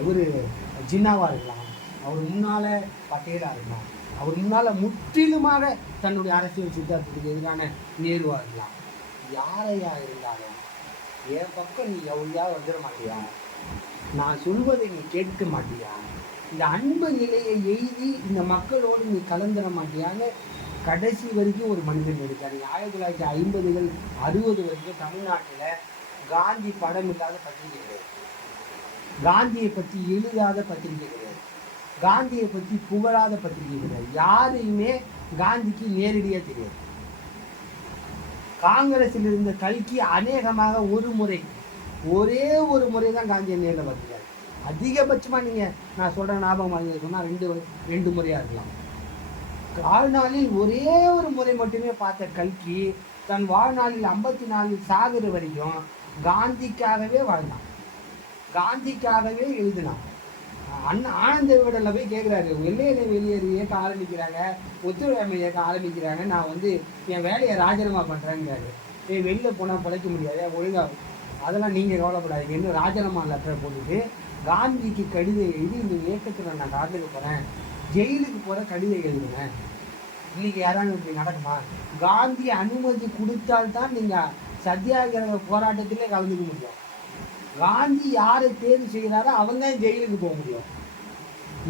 இவர் ஜின்னாவாக இருக்கலாம், அவர் முன்னால் பட்டேலாக இருக்கலாம், அவர் முன்னால் முற்றிலுமாக தன்னுடைய அரசியல் சித்தாந்தத்துக்கு எதிரான நேருவாக இருக்கலாம். யாரையா இருந்தாலும் என் பக்கம் நீ எவ்வளோ வந்துட மாட்டியா, நான் சொல்வதை நீ கேட்க மாட்டியா, இந்த அன்பு நிலையை எய்தி இந்த மக்களோடு நீ கலந்துட மாட்டியான்னு கடைசி வரைக்கும் ஒரு மனிதன் இருக்கார். 1950கள் 60 வரைக்கும் தமிழ்நாட்டில் காந்தி படம் இல்லாத பத்திரிகை கிடையாது, காந்தியை பற்றி எழுதாத பத்திரிகை கிடையாது, காந்தியை பற்றி புகழாத பத்திரிகை கிடையாது. யாரையுமே காந்திக்கு நேரடியாக தெரியாது. காங்கிரஸில் இருந்த கல்கி அநேகமாக ஒரே ஒரு முறை தான் காந்தியை நேரில் பார்த்துருக்காரு. அதிகபட்சமாக நீங்கள் நான் சொல்கிற ஞாபகம் சொன்னால் 2 முறையாக இருக்கலாம். வாழ்நாளில் ஒரே ஒரு முறை மட்டுமே பார்த்த கல்கி தன் வாழ்நாளில் 54 சாகிற வரைக்கும் காந்திக்காகவே வாழ்ந்தான், காந்திக்காகவே எழுதினான். ஆனந்த விடலில் போய் கேட்குறாரு, வெள்ளையில வெளியேறு இயக்க ஆரம்பிக்கிறாங்க, ஒத்துழைமை இயக்க ஆரம்பிக்கிறாங்க, நான் என் வேலையை ராஜினாமா பண்ணுறேங்கிறாரு. வெளில போனால் பிழைக்க முடியாது, ஒழுங்காக அதெல்லாம் நீங்கள் கவலைப்படாதீங்கன்னு ராஜினாமா லெட்டரை போட்டுட்டு காந்திக்கு கடிதம் எழுதி இந்த இயக்கத்தில் நான் கலந்துக்க போகிறேன், ஜெயிலுக்கு போகிற கடிதம் எழுதுனேன். இன்றைக்கி யாராவது இப்படி நடக்குமா? காந்தி அனுமதி கொடுத்தால்தான் நீங்கள் சத்தியாகிரக போராட்டத்திலே கலந்துக்க முடியும். காந்தி யாரை தேர்வு செய்கிறாரோ அவங்க தான் ஜெயிலுக்கு போக முடியும்,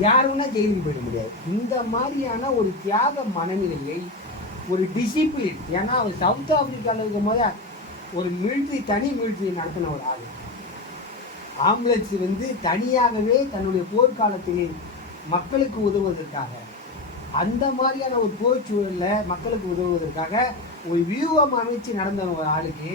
யாருன்னா ஜெயிலுக்கு போயிட முடியாது. இந்த மாதிரியான ஒரு தியாக மனநிலையை, ஒரு டிசிப்ளின், ஏன்னா அவர் சவுத் ஆப்பிரிக்காவில் இருக்கும் போது ஒரு தனி மிலிட்ரி நடத்தின ஒரு ஆள். ஆம்புலன்ஸ் தனியாகவே தன்னுடைய போர்க்காலத்தில் மக்களுக்கு உதவுவதற்காக, அந்த மாதிரியான ஒரு போர்ச்சூழலில் மக்களுக்கு உதவுவதற்காக ஒரு வியூகம் அமைச்சு நடந்த ஒரு ஆளுக்கு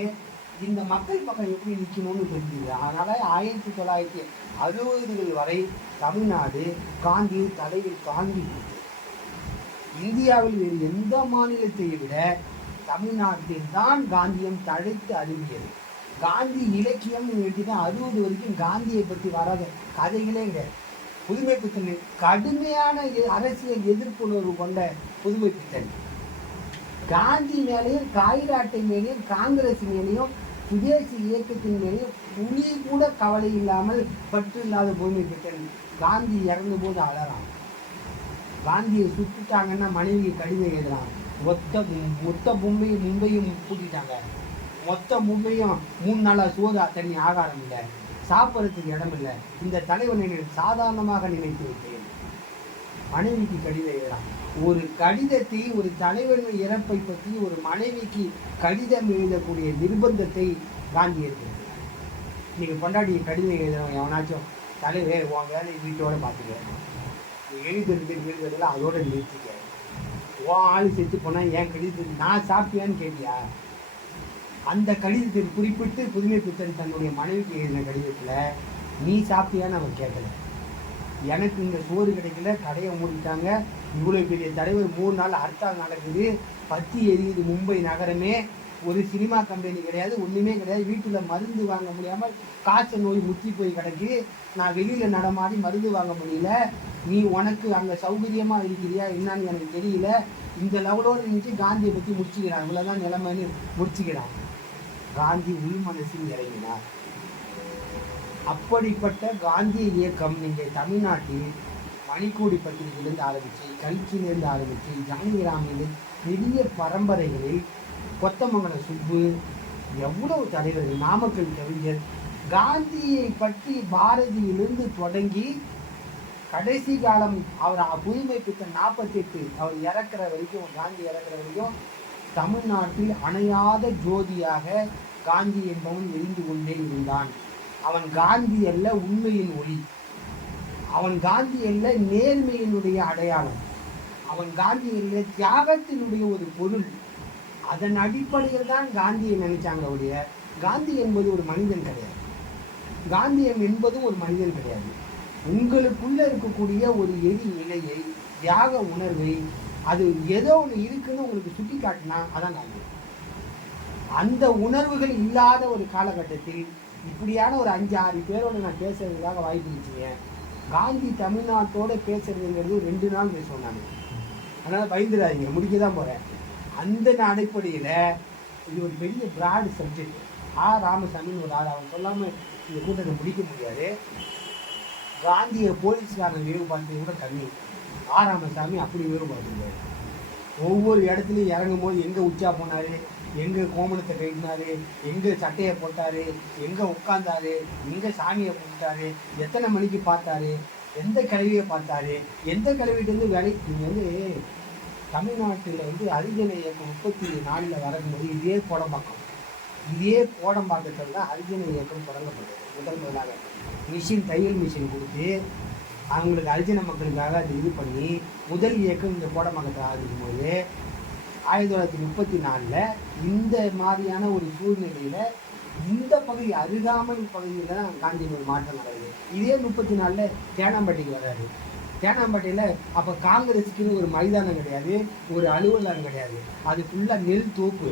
இந்த மக்கள் பக்கம் எப்படி நிற்கணும்னு தெரிஞ்சுது. அதனால் 1960கள் வரை தமிழ்நாடு காந்தி தலையில் தாங்கி இந்தியாவில் வேறு எந்த மாநிலத்தை விட தமிழ்நாட்டில் தான் காந்தியம் தழைத்து அரும்பியது. காந்தி இலக்கியம் எடுத்துட்டா 60 வரைக்கும் காந்தியை பற்றி வராத கதைகளே கிடையாது. புதுமை பித்தன் கடுமையான அரசியல் எதிர்ப்புணர்வு கொண்ட புதுமை பித்தன் காந்தி மேலேயும் காயிராட்டை மேலேயும் காங்கிரஸ் மேலேயும் சுதேசி இயக்கத்தின் மேலேயும் துளி கூட கவலை இல்லாமல் பற்று இல்லாத பூமி பித்தன் காந்தி இறந்த போது அழறான். காந்தியை சுட்டுட்டாங்கன்னா மனைவி கடிதம் எழுதுறான். மொத்த மும்பையும் பூட்டிட்டாங்க. மொத்த மும்பையும் 3 நாளாக சோதா தண்ணி ஆகாரம் இல்லை, சாப்பிட்றதுக்கு இடம் இல்லை. இந்த தலைவனை சாதாரணமாக நினைத்து விட்டேன். மனைவிக்கு கடிதம் எழுதுறான். ஒரு கடிதத்தை, ஒரு தலைவன் இறப்பை பற்றி ஒரு மனைவிக்கு கடிதம் எழுதக்கூடிய நிர்பந்தத்தை காந்தி ஏற்படுத்தினார். நீங்கள் கொண்டாடி கடிதம் எழுதுறவங்க எவனாச்சும் தலைவே உன் வேலையை வீட்டோட பார்த்துக்க, எழுதுறதுலாம் அதோட நிறுத்திக்க, உன் ஆள் செத்து போனால் என் கடிதத்துக்கு நான் சாப்பிட்டியான்னு கேட்டியா? அந்த கடிதத்தில் குறிப்பிட்டு புதுமை பித்தன் தன்னுடைய மனைவிக்கு எழுதின கடிதத்தில் நீ சாப்பிட்டியான்னு அவன் கேட்கல. எனக்கு இந்த சோறு கிடைக்கல, கடையை மூடிட்டாங்க, இவ்வளோ பெரிய தலைவர் 3 நாள் ஹர்த்தால் நடக்குது, பத்தி எரியுது மும்பை நகரமே, ஒரு சினிமா கம்பெனி கிடையாது, ஒன்றுமே கிடையாது, வீட்டில் மருந்து வாங்க முடியாமல் காய்ச்சல் நோய் முத்தி போய் கிடக்கு, நான் வெளியில் நடமாடி மருந்து வாங்க முடியல, நீ உனக்கு அங்கே சௌகரியமாக இருக்கிறியா என்னன்னு எனக்கு தெரியல. இந்த லெவலோடு இருந்துச்சு காந்தியை பற்றி முடிச்சுக்கிறான். இவ்வளோதான் நிலைமைன்னு முடிச்சுக்கிறான். காந்தி உள்மனசில் இறங்கினார். அப்படிப்பட்ட காந்திய இயக்கம் நீங்கள் தமிழ்நாட்டில் மணிக்கூடி பத்திரிகையிலேருந்து ஆரம்பித்து, கல்கியிலேருந்து ஆரம்பித்து, ஜானகிராமிலிருந்து பெரிய பரம்பரைகளில் கொத்தமங்கல சுப்பு, எவ்வளவு தலைவர்கள், நாமக்கல் கவிஞர், காந்தியை பற்றி பாரதியிலிருந்து தொடங்கி கடைசி காலம் அவர் புதுமை பித்தன் 48 அவர் இறக்குற வரைக்கும், காந்தி இறக்குற வரைக்கும் தமிழ்நாட்டில் அணையாத ஜோதியாக காந்தி என்பவன் எரிந்து கொண்டே இருந்தான். அவன் காந்தி அல்ல உண்மையின் ஒளி, அவன் காந்தி அல்ல நேர்மையினுடைய அடையாளம், அவன் காந்தி அல்ல தியாகத்தினுடைய ஒரு பொருள். அதன் அடிப்படையில் தான் காந்தியை நினைச்சாங்க ஒழிய காந்தி என்பது ஒரு மனிதன் கிடையாது, காந்தியம் என்பதும் ஒரு மனிதன் கிடையாது. உங்களுக்குள்ள இருக்கக்கூடிய ஒரு எரி நிலையை, தியாக உணர்வை, அது ஏதோ ஒன்று இருக்குன்னு உங்களுக்கு சுட்டி காட்டினா அதான் காந்தி. அந்த உணர்வுகள் இல்லாத ஒரு காலகட்டத்தில் இப்படியான ஒரு 5-6 பேரோட நான் பேசுறதுக்காக வாய்ப்பு இருந்துச்சுங்க. காந்தி தமிழ்நாட்டோட பேசுறதுங்கிறது 2 நாள் பேசுவேன் நான், அதனால் பயந்துடாதீங்க, முடிக்க தான் போகிறேன். அந்த அடிப்படையில் இது ஒரு பெரிய பிராட் சப்ஜெக்ட். ராமசாமின்னு ஒரு ஆள், அவன் சொல்லாமல் இந்த கூட்டத்தை முடிக்க முடியாது. காந்தியை போலீஸ்காரன் வேவு பார்த்தது கூட கம்மி, ராமசாமி அப்படி வேவு பார்த்துருக்காரு. ஒவ்வொரு இடத்துலையும் இறங்கும் போது எங்கே உச்சா போனார், எங்கே கோமணத்தை கட்டினார், எங்கே சட்டையை போட்டார், எங்கே உட்காந்தாரு, எங்கே சாமியை போட்டார், எத்தனை மணிக்கு பார்த்தாரு, எந்த கல்வியை பார்த்தாரு, எந்த கல்வியிலேருந்து வேலை. நீங்கள் வந்து தமிழ்நாட்டில் வந்து ஹரிஜன இயக்கம் 34 வரும்போது இதே கோடம்பாக்கத்தில் தான் ஹரிஜன இயக்கம் தொடங்கப்பட்டது. முதலாக மிஷின், தையல் மிஷின் கொடுத்து அவங்களுக்கு ஹரிஜன மக்களுக்காக அது இது பண்ணி முதல் இயக்கம் இந்த கோடம்பாக்கத்தில் ஆரம்பிக்கும் போது 1934 இந்த மாதிரியான ஒரு சூழ்நிலையில் இந்த பகுதி அருகாமல் பகுதியில் தான் காந்தியின் ஒரு மாற்றம் நடக்குது. இதே 34 தேனாம்பேட்டைக்கு வராது. தேனாம்பேட்டையில் அப்போ காங்கிரஸுக்குன்னு ஒரு மைதானம் கிடையாது, ஒரு அலுவலகம் கிடையாது, அது ஃபுல்லாக நெல் தோப்பு,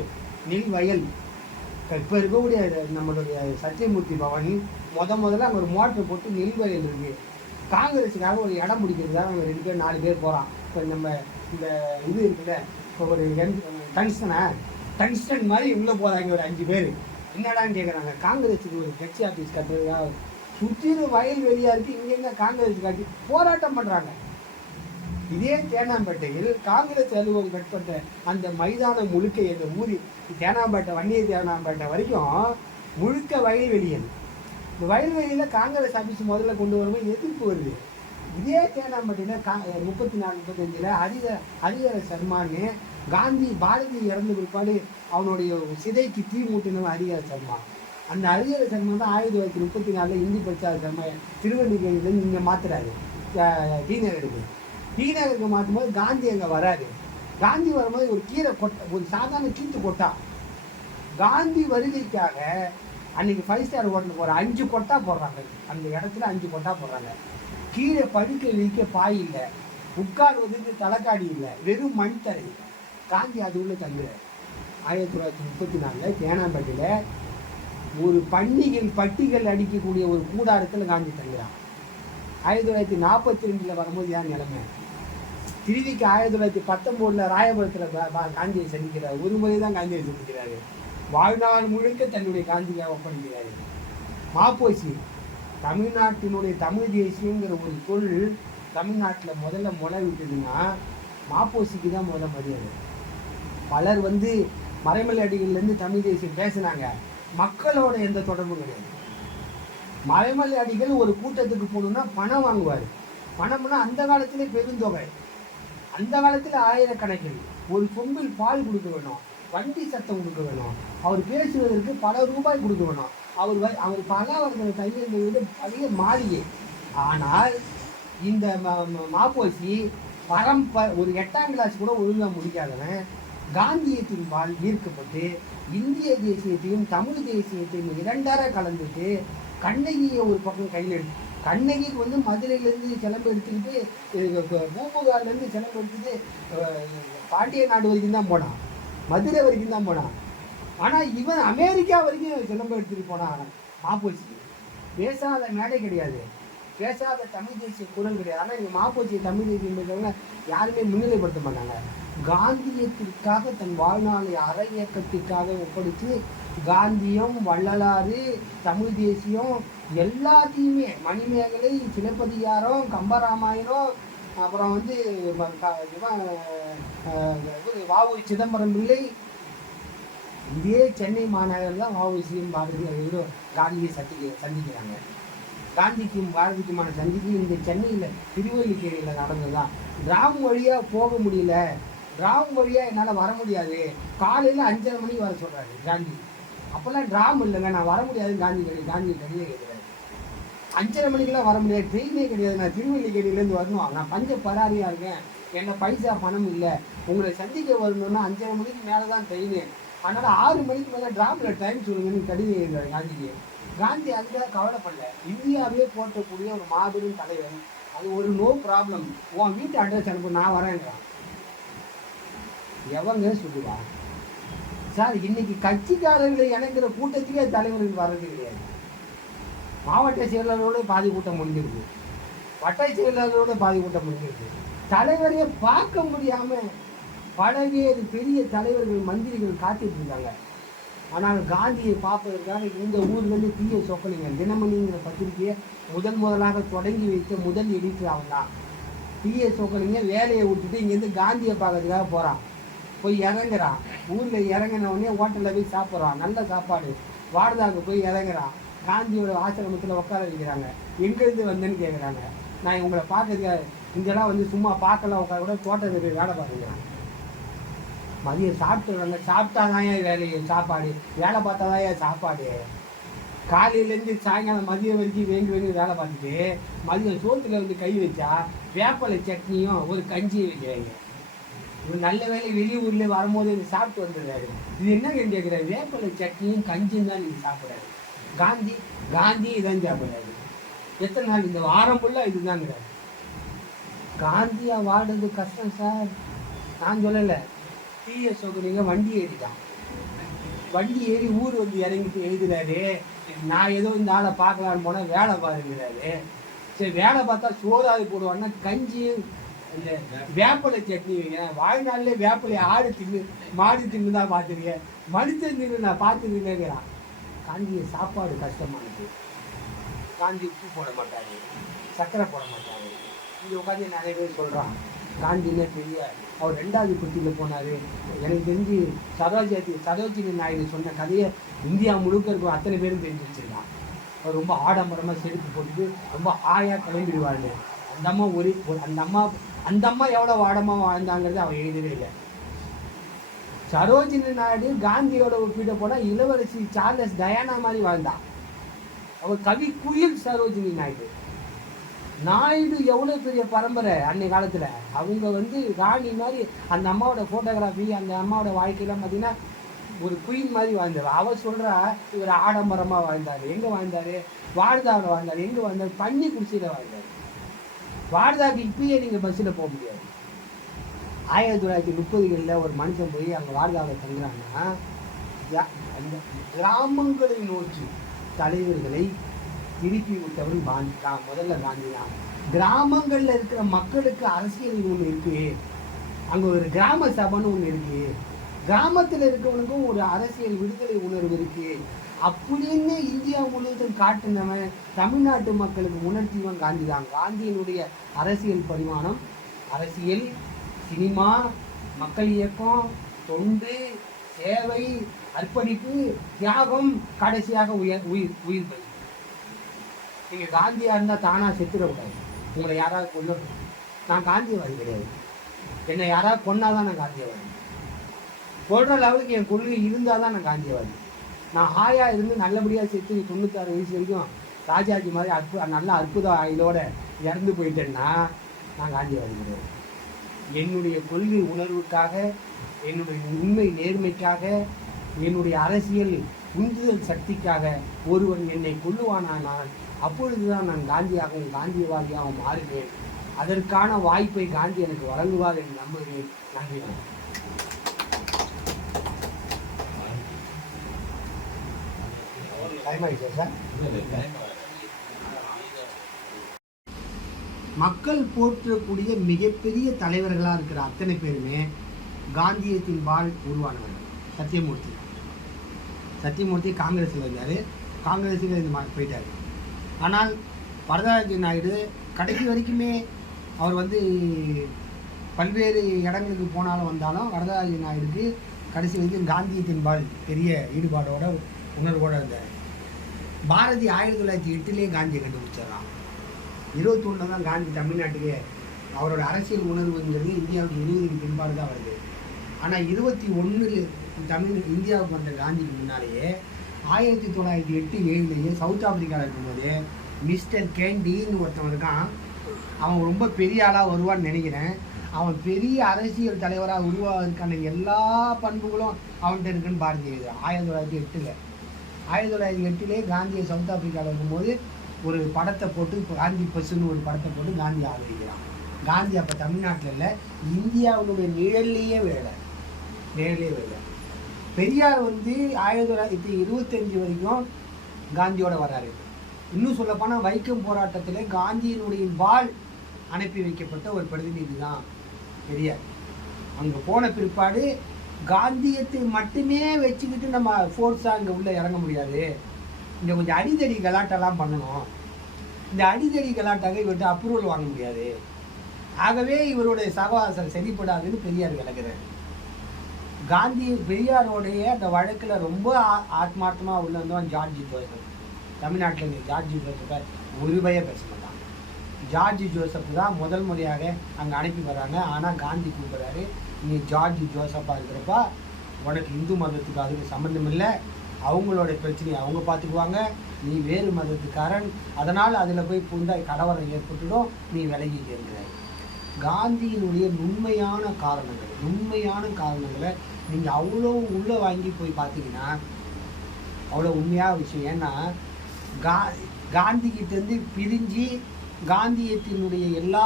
நெல் வயல். இப்போ இருக்கக்கூடிய நம்மளுடைய சத்தியமூர்த்தி பவன் முதல்ல அங்கே ஒரு மோட்டர் போட்டு நெல் வயல் இருக்குது. காங்கிரஸுக்காக ஒரு இடம் பிடிக்கிறதுக்காக அவங்க 2 பேர் 4 பேர் போகிறான். இப்போ நம்ம இந்த இது இருக்குல்ல, இப்போ ஒரு டங்ஸ்டன் மாதிரி உள்ளே போகிறாங்க ஒரு 5 பேர். என்னடான்னு கேட்குறாங்க, காங்கிரஸுக்கு ஒரு கட்சி ஆஃபீஸ் கட்டுறதுக்காக சுற்றிலும் வயல் வெளியாக இருக்குது, இங்கெங்க காங்கிரஸ் காட்டி போராட்டம் பண்ணுறாங்க. இதே தேனாம்பேட்டையில் காங்கிரஸ் அலுவலகம் கட்டப்பட்ட அந்த மைதானம் முழுக்க எங்கள் ஊரி தேனாம்பேட்டை, வன்னிய தேனாம்பேட்டை வரைக்கும் முழுக்க வயல்வெளியல். இந்த வயல்வெளியில் காங்கிரஸ் ஆஃபீஸ் முதல்ல கொண்டு வரும்போது எதிர்ப்பு வருது. இதே தேனாம்பேட்டையில் 34-35 ஹரிஹர சர்மான்னு காந்தி பாரதி இறந்த பிற்பாடு அவனுடைய சிதைக்கு தீ மூட்டினவன் ஹரிஹர சர்மா. அந்த ஹரிஹர சர்மா தான் 1934 இந்தி பிரச்சார சர்மா திருவள்ளிக்கேணிலேருந்து இங்கே மாற்றுறாரு டி நகருக்கு மாற்றும் போது காந்தி அங்கே வராது. காந்தி வரும்போது ஒரு கீரை கொட்டை, ஒரு சாதாரண கீத்து கொட்டா. காந்தி வருகைக்காக அன்றைக்கி 5 ஸ்டார் ஹோட்டலுக்கு ஒரு 5 கொட்டா போடுறாங்க. அந்த இடத்துல 5 கொட்டா போடுறாங்க. கீழே படுக்க விரிக்க பாய் இல்லை, உட்கார்வதற்கு தலைக்காடி இல்லை, வெறும் மண் தரை. காந்தி அது உள்ள தங்குறார். 1934 தேனாம்பேட்டையில் ஒரு பட்டிகள் அடிக்கக்கூடிய ஒரு கூடாரத்தில் காந்தி தங்குறான். 1942 வரும்போது ஏன் நிலைமை, திருவிக்கு 1919 ராயபுரத்தில் காந்தியை சந்திக்கிறார். ஒரு முறை தான் காந்தியை சந்திக்கிறாரு. வாழ்நாள் முழுக்க தன்னுடைய காந்தியை ஒப்படைக்கிறாரு. மாப்போசி தமிழ்நாட்டினுடைய தமிழ் தேசியங்கிற ஒரு சொல் தமிழ்நாட்டில் முதல்ல முளை விட்டதுன்னா மாப்போசிக்கு தான் முதல்ல மரியாதை. பலர் மறைமலை அடிகள்லேருந்து தமிழ் தேசியம் பேசினாங்க. மக்களோட எந்த தொடர்பும் கிடையாது. மறைமலை அடிகள் ஒரு கூட்டத்துக்கு போகணுன்னா பணம் வாங்குவார். பணம்னா அந்த காலத்திலே பெருந்தொகை. அந்த காலத்தில் ஆயிரக்கணக்கில் ஒரு சொம்பில் பால் கொடுக்க வேணும், வண்டி சத்தம் கொடுக்க வேணும், அவர் பேசுவதற்கு பல ரூபாய் கொடுக்க வேணும். அவர் பல்லாவரத்தில் கையெழுந்து பழைய மாளிகை. ஆனால் இந்த மாப்போசி ஒரு 8ஆம் கிளாஸ் கூட ஒழுங்காக முடிக்காதவன் காந்தியத்தின் பால் ஈர்க்கப்பட்டு இந்திய தேசியத்தையும் தமிழ் தேசியத்தையும் இரண்டரை கலந்துட்டு கண்ணகியை ஒரு பக்கம் கையில் எடுத்து, கண்ணகிக்கு மதுரையிலேருந்து சிலம்பு எடுத்துக்கிட்டு பூம்புகார்லேருந்து சிலம்பு எடுத்துட்டு பாண்டிய நாடு வரைக்கும் தான் போனான், மதுரை வரைக்கும் தான் போனான். ஆனால் இவன் அமெரிக்கா வரைக்கும் சிலம்பு எடுத்துகிட்டு போனான். மாப்போசி பேசாத மேடை கிடையாது, பேசாத தமிழ் தேசிய குரல் கிடையாது. ஆனால் இங்கே மாப்போசி தமிழ் தேசியன்றவங்க யாருமே முன்னிலைப்படுத்த மாட்டாங்க. காந்தியத்திற்காக தன் வாழ்நாளை அற இயக்கத்திற்காக ஒப்படைத்து காந்தியம், வள்ளலாறு, தமிழ் தேசியம் எல்லாத்தையுமே மணிமேகலை, சிலப்பதிகாரம், கம்பராமாயணம், அப்புறம் வாவு சிதம்பரம் பிள்ளை, இதே சென்னை மாநகரில் தான் வாவுசியும் காந்தியை சந்திக்கிறாங்க. காந்திக்கும் பாரதிக்குமான சந்திப்பு இந்த சென்னையில் திருவல்லிக்கேணியில் நடந்ததுதான். டிராம் வழியாக போக முடியல, டிராம் வழியாக என்னால் வர முடியாது, காலையில் 5:30 மணிக்கு வர சொல்கிறாரு காந்தி. அப்போல்லாம் டிராம் இல்லைங்க, நான் வர முடியாதுன்னு காந்தி கடிதம் கேட்குறாரு. 5:30 மணிக்கெல்லாம் வர முடியாது, ட்ரெயினே கிடையாது, நான் திருவல்லிக்கேணிலேருந்து வரணும், நான் பஞ்ச பராரியாக இருக்கேன், என்ன பைசா பணம் இல்லை, உங்களை சந்திக்க வரணும்னா 5:30 மணிக்கு மேலே தான் ட்ரெயின், அதனால் 6 மணிக்கு மேலே டிராமில் டைம் சொல்லுங்கன்னு கடிதம் எழுதுறாரு காந்திக்கு. காந்தி அதுக்காக கவலைப்படல. இந்தியாவே போற்றக்கூடிய ஒரு மாபெரும் தலைவர், அது ஒரு நோ ப்ராப்ளம், உன் வீட்டு அட்ரஸ் அனுப்பு, நான் வரேங்கிறான். எவங்க சொல்லுவா சார்? இன்னைக்கு கட்சிக்காரர்களை இணைக்கிற கூட்டத்துக்கே தலைவர்கள் வர்றது கிடையாது. மாவட்ட செயலாளரோட பாதி கூட்டம் முடிஞ்சிருக்கு, வட்ட செயலாளரோட பாதி கூட்டம் முடிஞ்சிருக்கு. தலைவரையே பார்க்க முடியாம பலவேறு பெரிய தலைவர்கள், மந்திரிகள் காத்துட்டு இருக்காங்க. ஆனால் காந்தியை பார்ப்பதற்காக இந்த ஊர்லேருந்து தீய சொக்கலிங்க தினமணிங்கிற பத்திரிகையை முதலாக தொடங்கி வைத்த முதல் எடிட்டர் அவன் தான். தீய சொக்கலிங்க வேலையை விட்டுட்டு இங்கேருந்து காந்தியை பார்க்கறதுக்காக போகிறான். போய் இறங்குறான். ஊரில் இறங்கினவுடனே ஹோட்டலில் போய் சாப்பிட்றான், நல்ல சாப்பாடு. வாரதாக்கு போய் இறங்குறான். காந்தியோட ஆசிரமத்தில் உட்கார வைக்கிறாங்க. எங்கேருந்து வந்தேன்னு கேட்குறாங்க. நான் உங்களை பார்க்கறதுக்காக இங்கெல்லாம் சும்மா பார்க்கலாம் உட்கார கூட தோட்டத்துக்கு போய் வேலை பார்க்குறேன். மதியம் சாப்பிட்டுறாங்க. சாப்பிட்டாதான் வேலையை சாப்பாடு, வேலை பார்த்தாதான் சாப்பாடு. காலையிலேருந்து சாயங்காலம் மதியம் வரைக்கும் வேண்டி வேலை பார்த்துட்டு மதியம் சோத்துல கை வச்சா வேப்பலை சட்னியும் ஒரு கஞ்சியும் வைக்கிறாங்க. இவர் நல்ல வேலை வெளியூர்ல வரும்போது சாப்பிட்டு வந்துடுறாரு. இது என்னங்க கேட்குறாரு? வேப்பலை சட்னியும் கஞ்சியும் தான் நீங்கள் சாப்பிட்றாரு. காந்தி இதான் சாப்பிட்றாரு. எத்தனை நாள்? இந்த வாரம் ஃபுல்லாக இதுதாங்கிறாரு. காந்தியா வாடுறது கஷ்டம் சார், நான் சொல்லலை. தீய சொகுனிங்க வண்டி ஏறிட்டான். வண்டி ஏறி ஊர் இறங்கிட்டு எழுதுறாரு, நான் ஏதோ இந்த ஆளை பார்க்கலான்னு போனால் வேலை பாருங்கிறாரு. சரி, வேலை பார்த்தா சோறாது போடுவான்னா கஞ்சியும் இந்த வேப்பலை சட்னி வைங்க. வாழ்நாள்லேயே வேப்பலை ஆடு தின்னு மாடு தின்னு தான் பார்த்துருக்கேன், மனுஷன் தின்னு நான் பார்த்துருக்கேங்கிறான். காந்திய சாப்பாடு கஷ்டமானது. காந்தி உப்பு போட மாட்டாரு, சர்க்கரை போட மாட்டாரு. இங்கே உட்காந்து நிறைய பேர் சொல்கிறான் காந்தின்னே பெரிய. அவர் 2வது பெட்டியில் போனார். எனக்கு தெரிஞ்சு சரோஜினி நாயுடு சொன்ன கதையை இந்தியா முழுக்க இருக்கும் அத்தனை பேரும் தெரிஞ்சு வச்சிருக்கான். அவர் ரொம்ப ஆடம்பரமாக செருப்பு போட்டுட்டு ரொம்ப ஆயாக கிளம்பிடுவாரு. அந்த அம்மா எவ்வளோ ஆடமாக வாழ்ந்தாங்கிறது அவர் எழுதவே இல்லை. சரோஜினி நாயுடு காந்தியோட ஒப்பிட்ட போனால் இளவரசி சார்லஸ் டயானா மாதிரி வாழ்ந்தான். அவர் கவி குயில் சரோஜினி நாயுடு எவ்வளோ பெரிய பரம்பரை அன்னை காலத்தில். அவங்க ராணி மாதிரி. அந்த அம்மாவோட ஃபோட்டோகிராஃபி, அந்த அம்மாவோட வாழ்க்கையெல்லாம் பார்த்தீங்கன்னா ஒரு குயின் மாதிரி வாழ்ந்தார். அவர் சொல்கிறா இவர் ஆடம்பரமாக வாழ்ந்தார். எங்கே வாழ்ந்தார்? வார்தாவில் வாழ்ந்தார். எங்கே வாழ்ந்தார்? தண்ணி குடிசையில் வாழ்ந்தார். வார்தாவுக்கு இப்பயே நீங்கள் பஸ்ஸில் போக முடியாது. 1930களில் ஒரு மனுஷன் போய் அங்கே வார்தாவில் தங்குறாங்கன்னா அந்த கிராமங்களை நோக்கி தலைவர்களை திருப்பி விட்டவன் முதல்ல காந்தி தான். கிராமங்களில் இருக்கிற மக்களுக்கு அரசியல் ஒன்று இருக்குது, அங்கே ஒரு கிராம சபைன்னு ஒன்று இருக்குது, கிராமத்தில் இருக்கிறவனுக்கும் ஒரு அரசியல் விடுதலை உணர்வு இருக்குது அப்படின்னு இந்தியா முழுவதும் காட்டினவன் தமிழ்நாட்டு மக்களுக்கு உணர்த்திவன் காந்தி தான். காந்தியினுடைய அரசியல் பரிமாணம் அரசியல், சினிமா, மக்கள் இயக்கம், தொண்டு, சேவை, அர்ப்பணிப்பு, தியாகம், கடைசியாக உயிர் பலி. நீங்கள் காந்தியாக இருந்தால் தானாக செத்துடக்கூடாது, உங்களை யாராவது கொல்லணும். நான் காந்தியவாதி கிடையாது, என்னை யாராவது கொன்னாதான் நான் காந்தியவாதி. கொள்கிற லெவலுக்கு என் கொள்கை இருந்தால் தான் நான் காந்தியவாதி. நான் ஹாயாக இருந்து நல்லபடியாக சேர்த்து 96 வயசு வரைக்கும் ராஜாஜி மாதிரி நல்ல அற்புத ஆயுளோட இறந்து போயிட்டேன்னா நான் காந்தியவாதி கிடையாது. என்னுடைய கொள்கை உணர்வுக்காக, என்னுடைய உண்மை நேர்மைக்காக, என்னுடைய அரசியல் உந்துதல் சக்திக்காக ஒருவன் என்னை கொல்லுவானானால் அப்பொழுதுதான் நான் காந்தியாகவும் காந்தியவாதியாகவும் மாறுவேன். அதற்கான வாய்ப்பை காந்தி எனக்கு வழங்குவார் என்று நம்புகிறேன். நன்றி. மக்கள் போற்றக்கூடிய மிகப்பெரிய தலைவர்களாக இருக்கிற அத்தனை பேருமே காந்தியத்தின் பால் உருவானவர்கள். சத்தியமூர்த்தி காங்கிரஸில் இருந்தார், காங்கிரஸில் இந்த போயிட்டார். ஆனால் வரதராஜ நாயுடு கடைசி வரைக்குமே அவர் பல்வேறு இடங்களுக்கு போனாலும் வந்தாலும் வரதராஜ நாயுடுக்கு கடைசி வரைக்கும் காந்தியத்தின் பால் பெரிய ஈடுபாடோட உணர்வோடு இருந்தார். பாரதி 1908 காந்தியை கண்டுபிடிச்சிடறான். 21 தான் காந்தி தமிழ்நாட்டிலே அவரோட அரசியல் உணர்வுங்கிறது இந்தியாவுக்கு 20க்கு பின்பாடு தான் வருது. ஆனால் 21 இந்தியாவுக்கு வந்த காந்திக்கு முன்னாலேயே 1908-7 சவுத் ஆப்பிரிக்காவில் இருக்கும்போது மிஸ்டர் கேண்டின்னு ஒருத்தன் இருக்கான். அவன் ரொம்ப பெரிய ஆளாக வருவான்னு நினைக்கிறேன். அவன் பெரிய அரசியல் தலைவராக உருவாவதற்கான எல்லா பண்புகளும் அவன்கிட்ட இருக்குன்னு பாரதி எழுதுறான். 1908 1908 காந்தியை சவுத் ஆப்பிரிக்காவில் இருக்கும்போது ஒரு படத்தை போட்டு காந்தி பஸ்ஸுன்னு ஒரு படத்தை போட்டு காந்தி ஆதரிக்கிறான். காந்தி அப்போ தமிழ்நாட்டில் இல்லை, இந்தியாவுடைய நிழல்லையே வேலை. பெரியார் 1925 வரைக்கும் காந்தியோட வர்றாரு. இன்னும் சொல்லப்போனால் வைக்கம் போராட்டத்தில் காந்தியினுடைய பால் அனுப்பி வைக்கப்பட்ட ஒரு பிரதிநிதி தான் பெரியார். அங்கே போன பிற்பாடு காந்தியத்தை மட்டுமே வச்சுக்கிட்டு நம்ம ஃபோர்ஸாக இங்கே உள்ளே இறங்க முடியாது, இங்கே கொஞ்சம் அடிதடி கலாட்டெல்லாம் பண்ணணும். இந்த அடிதடி கலாட்டாக இவர்கிட்ட அப்ரூவல் வாங்க முடியாது. ஆகவே இவருடைய சகவாசம் சரிப்படாதுன்னு பெரியார் விளக்குறாரு. பெரியாரோடைய அந்த வழக்கில் ரொம்ப ஆத்மார்த்தமாக உள்ள வந்தவன் ஜார்ஜ் ஜோசப். தமிழ்நாட்டில் ஜார்ஜ் ஜோசப்பை ஒரு பய பேச மாட்டான். ஜார்ஜ் ஜோசப் தான் முதல் முறையாக அங்கே அனுப்பி வர்றாங்க. ஆனால் காந்தி கூப்பிட்றாரு, நீ ஜார்ஜ் ஜோசப்பாக இருக்கிறப்பா உனக்கு இந்து மதத்துக்கு அதுக்கு சம்மந்தம் இல்லை, அவங்களோட பிரச்சனையை அவங்க பார்த்துக்குவாங்க, நீ வேறு மதத்துக்காரன், அதனால் அதில் போய் புண்டாய் கலவரம் ஏற்பட்டுடும், நீ விலகி இருக்கிறாய். காந்தியினுடைய நுண்மையான காரணங்களை நீங்கள் அவ்வளோ உள்ளே வாங்கி போய் பார்த்தீங்கன்னா அவ்வளோ உண்மையான விஷயம். ஏன்னா காந்திகிட்டேருந்து பிரிஞ்சு காந்தியத்தினுடைய எல்லா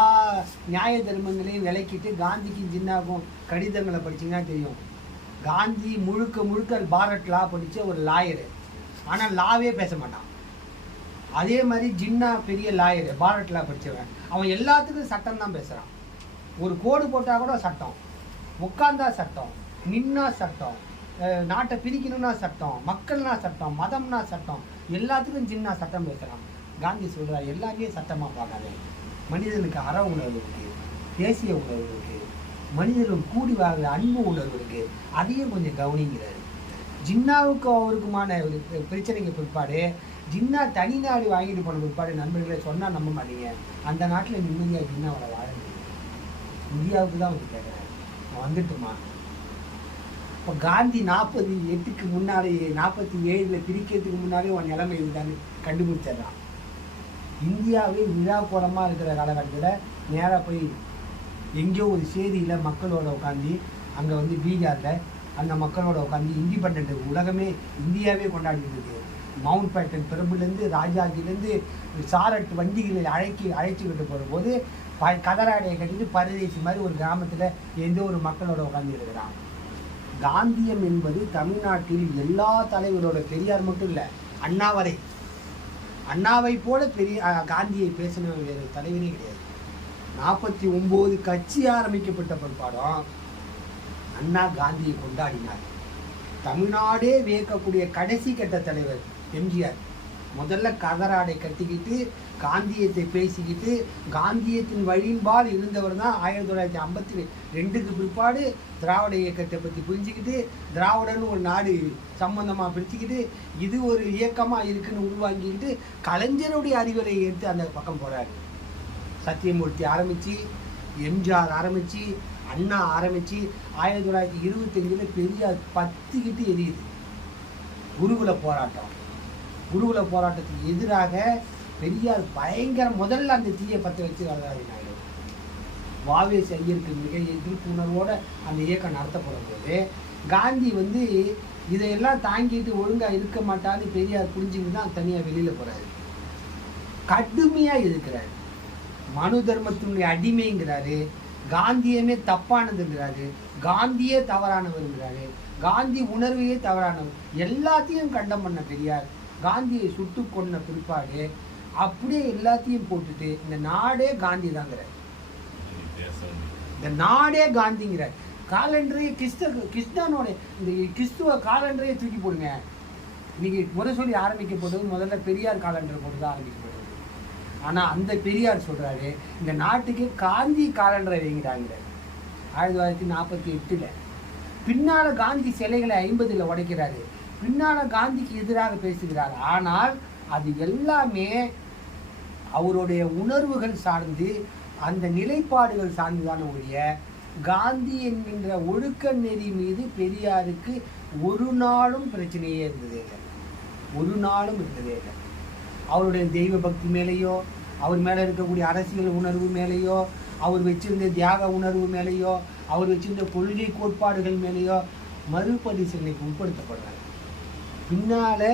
நியாய தர்மங்களையும் விளக்கிட்டு காந்திக்கு ஜின்னாகும் கடிதங்களை படிச்சிங்கன்னா தெரியும். காந்தி முழுக்க பாரத் லா படித்த ஒரு லாயரு, ஆனால் லாவே பேச மாட்டான். அதே மாதிரி ஜின்னா பெரிய லாயரு, பாரத் லா படித்தவன், அவன் எல்லாத்துக்கும் சட்டம் தான் பேசுகிறான். ஒரு கோடு போட்டால் கூட சட்டம், உட்காந்தா சட்டம், நின்னா சட்டம், நாட்டை பிரிக்கணும்னா சட்டம், மக்கள்னா சட்டம், மதம்னா சட்டம், எல்லாத்துக்கும் ஜின்னா சட்டம் பேசுகிறான். காந்தி சொல்கிறார், எல்லாமே சட்டமாக பார்க்காது, மனிதனுக்கு அற உணர்வு இருக்குது, தேசிய உணர்வு இருக்குது, மனிதர்கள் கூடி வாழ்கிற அன்பு உணர்வு இருக்குது, அதையும் கொஞ்சம் கவனிங்கிறாரு. ஜின்னாவுக்கு அவருக்குமான ஒரு பிரச்சனைக்கு பிற்பாடு ஜின்னா தனிநாடு வாங்கிட்டு போன பிற்பாடு நண்பர்களை சொன்னால் நம்ப மாட்டீங்க, அந்த நாட்டில் நிம்மதியாக ஜின்னாவோட வாழ முடியும். இந்தியாவுக்கு தான் வந்து கேட்குறாரு, வந்துட்டுமா. இப்போ காந்தி 48க்கு முன்னாடி 47 பிரிக்கிறதுக்கு முன்னாடி உன் நிலைமை இருந்தான்னு கண்டுபிடிச்சிடறான். இந்தியாவே விழா கோலமாக இருக்கிற காலகட்டத்தில் நேராக போய் எங்கேயோ ஒரு சேரியில் மக்களோட உட்காந்து, அங்கே பீகாரில் அந்த மக்களோட உட்காந்து இண்டிபெண்ட் உலகமே இந்தியாவே கொண்டாடிட்டு இருக்கு. மவுண்ட் பேட்டன் பிரபுலேருந்து ராஜாஜிலேருந்து சாரட் வண்டிகளில் அழைச்சிக்கிட்டு போகும்போது கதராடையை கட்டிட்டு பரதேசி மாதிரி ஒரு கிராமத்தில் எந்த ஒரு மக்களோட உட்காந்து இருக்கிறான். காந்தியம் என்பது தமிழ்நாட்டில் எல்லா தலைவரோட, பெரியார் மட்டும் இல்லை, அண்ணா வரை அண்ணாவை போல பெரிய காந்தியை பேசின வேறு தலைவரே கிடையாது. 49 கட்சி ஆரம்பிக்கப்பட்ட பிற்பாடும் அண்ணா காந்தியை கொண்டாடினார். தமிழ்நாடே வியக்கக்கூடிய கடைசி கட்ட தலைவர் எம்ஜிஆர். முதல்ல கதராடை கட்டிக்கிட்டு காந்தியத்தை பேசிக்கிட்டு காந்தியத்தின் வழிபால் இருந்தவர் தான் 1952க்கு பிற்பாடு திராவிட இயக்கத்தை பற்றி புரிஞ்சுக்கிட்டு திராவிடன்னு ஒரு நாடு சம்பந்தமாக பிரிச்சுக்கிட்டு இது ஒரு இயக்கமாக இருக்குன்னு உருவாங்கிக்கிட்டு கலைஞருடைய அறிவுரை எடுத்து அந்த பக்கம் போகிறாரு. சத்தியமூர்த்தி ஆரம்பித்து எம்ஜிஆர் ஆரம்பித்து அண்ணா ஆரம்பித்து 1925 பெரியார் பத்திக்கிட்டு எரியுது. குருகுல போராட்டத்துக்கு எதிராக பெரியார் பயங்கர முதல்ல அந்த தீயை பற்ற வச்சு வரலாறு வாவேசி ஐயருக்கு மிக எதிர்ப்பு உணர்வோடு அந்த இயக்கம் நடத்தப்படும் போது காந்தி வந்து இதையெல்லாம் தாங்கிட்டு ஒழுங்காக இருக்க மாட்டான்னு பெரியார் புரிஞ்சுக்கிட்டு தான் தனியாக வெளியில் போகிறாரு. கடுமையாக எதிர்க்கிறாரு. மனு தர்மத்தினுடைய அடிமைங்கிறாரு. காந்தியமே தப்பானதுங்கிறாரு. காந்தியே தவறானவருங்கிறாரு. காந்தி உணர்வையே தவறானவர். எல்லாத்தையும் கண்டம் பண்ண பெரியார் காந்தியை சுட்டு கொண்ட பிற்பாடு அப்படியே எல்லாத்தையும் போட்டுட்டு இந்த நாடே காந்தி தாங்கிறார். இந்த நாடே காந்திங்கிறார். காலண்டரையே கிருஷ்ணனோட இந்த கிறிஸ்துவ காலண்டரையே தூக்கி போடுங்க. இன்னைக்கு முரசொலி ஆரம்பிக்கப்பட்டது முதல்ல பெரியார் காலண்டர் போட்டு தான் ஆரம்பிக்கப்பட்டது. ஆனால் அந்த பெரியார் சொல்கிறாரு இந்த நாட்டுக்கு காந்தி காலண்டரை வைங்கிறாங்க 1948. பின்னால் காந்தி சிலைகளை 50ல் உடைக்கிறாரு. பின்னால் காந்திக்கு எதிராக பேசுகிறார். ஆனால் அது எல்லாமே அவருடைய உணர்வுகள் சார்ந்து அந்த நிலைப்பாடுகள் சார்ந்துதான ஒழிய காந்தி என்கின்ற ஒழுக்க நெறி மீது பெரியாருக்கு ஒரு நாளும் பிரச்சனையே இருந்ததே இல்லை. ஒரு நாளும் இருந்ததே இல்லை. அவருடைய தெய்வ பக்தி மேலேயோ அவர் மேலே இருக்கக்கூடிய அரசியல் உணர்வு மேலேயோ அவர் வச்சிருந்த தியாக உணர்வு மேலேயோ அவர் வச்சிருந்த கொள்கை கோட்பாடுகள் மேலேயோ மறுபரிசீலனைக்கு உட்படுத்தப்படுறாங்க. பின்னால்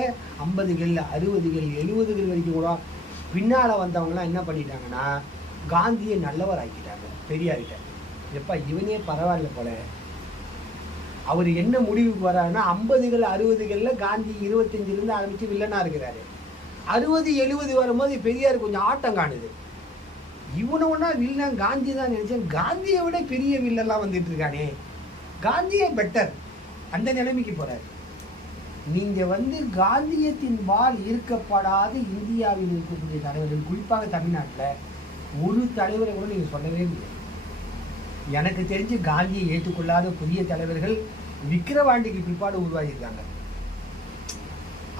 50கள் 60கள் 70கள் வரைக்கும் கூட பின்னால் வந்தவங்களாம் என்ன பண்ணிட்டாங்கன்னா காந்தியை நல்லவர் ஆக்கிட்டாங்க. பெரியார்கிட்ட எப்பா இவனே பரவாயில்ல போல. அவர் என்ன முடிவுக்கு வர்றாருன்னா 50கள் 60களில் காந்தி 25லேருந்து ஆரம்பித்து வில்லனாக இருக்கிறாரு. 60 70 வரும்போது பெரியார் கொஞ்சம் ஆட்டம் காணுது. இவனை ஒன்றா வில்லன் காந்தி தான் நினைச்சேன். காந்தியை விட பெரிய வில்லெல்லாம் வந்துட்டு இருக்கானே, காந்தியே பெட்டர், அந்த நிலைமைக்கு போறாரு. நீங்க வந்து காந்தியத்தின் வால் ஈர்க்கப்படாத இந்தியாவில் இருக்கக்கூடிய தலைவர்கள், குறிப்பாக தமிழ்நாட்டில் ஒரு தலைவரை கூட நீங்க சொல்லவே முடியாது. எனக்கு தெரிஞ்சு காந்தியை ஏற்றுக்கொள்ளாத புதிய தலைவர்கள் விக்கிரவாண்டிக்கு பிற்பாடு உருவாகியிருக்காங்க.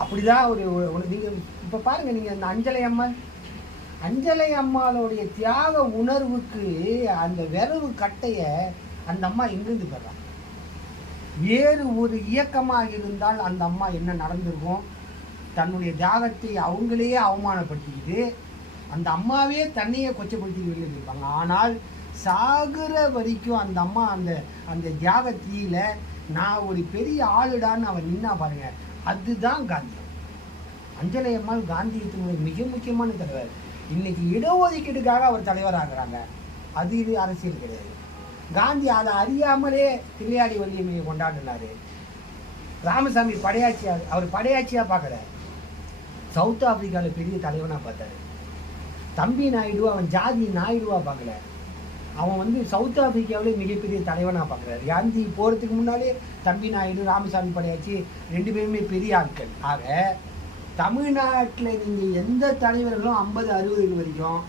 அப்படிதான் ஒரு நீங்க இப்ப பாருங்க, நீங்க அந்த அஞ்சலை அம்மாளுடைய தியாக உணர்வுக்கு அந்த விரவு கட்டைய அந்த அம்மா எங்கிருந்து பெறாங்க. வேறு ஒரு இயக்கமாக இருந்தால் அந்த அம்மா என்ன நடந்திருக்கும். தன்னுடைய தியாகத்தை அவங்களையே அவமானப்படுத்திக்கிட்டு அந்த அம்மாவே தன்னையே கொச்சப்படுத்தி வெளியே இருப்பாங்க. ஆனால் சாகுற வரைக்கும் அந்த அம்மா அந்த தியாகத்தில நான் ஒரு பெரிய ஆளுடான்னு அவர் நின்னா பாருங்க, அதுதான் காந்தியம். அஞ்சலை அம்மாள் காந்தியத்தினுடைய மிக முக்கியமான தலைவர். இன்னைக்கு இடஒதுக்கீடுக்காக அவர் தலைவர் ஆகிறாங்க. அது இது அரசியல் கிடையாது. காந்தி அதை அறியாமலே தில்லையாடி வள்ளியம்மையை கொண்டாடினாரு. ராமசாமி படையாட்சியாக அவர் படையாட்சியாக பார்க்கல, சவுத் ஆப்பிரிக்காவில் பெரிய தலைவனாக பார்த்தாரு. தம்பி நாயுடு அவன் ஜாதி நாயுடுவா பார்க்கல, அவன் வந்து சவுத் ஆப்பிரிக்காவிலே மிகப்பெரிய தலைவனாக பார்க்குறாரு. காந்தி போகிறதுக்கு முன்னாலே தம்பி நாயுடு ராமசாமி படையாச்சி 2 பேருமே பெரிய ஆட்கள். ஆக தமிழ்நாட்டில் நீங்கள் எந்த தலைவர்களும் 50 60 வரைக்கும்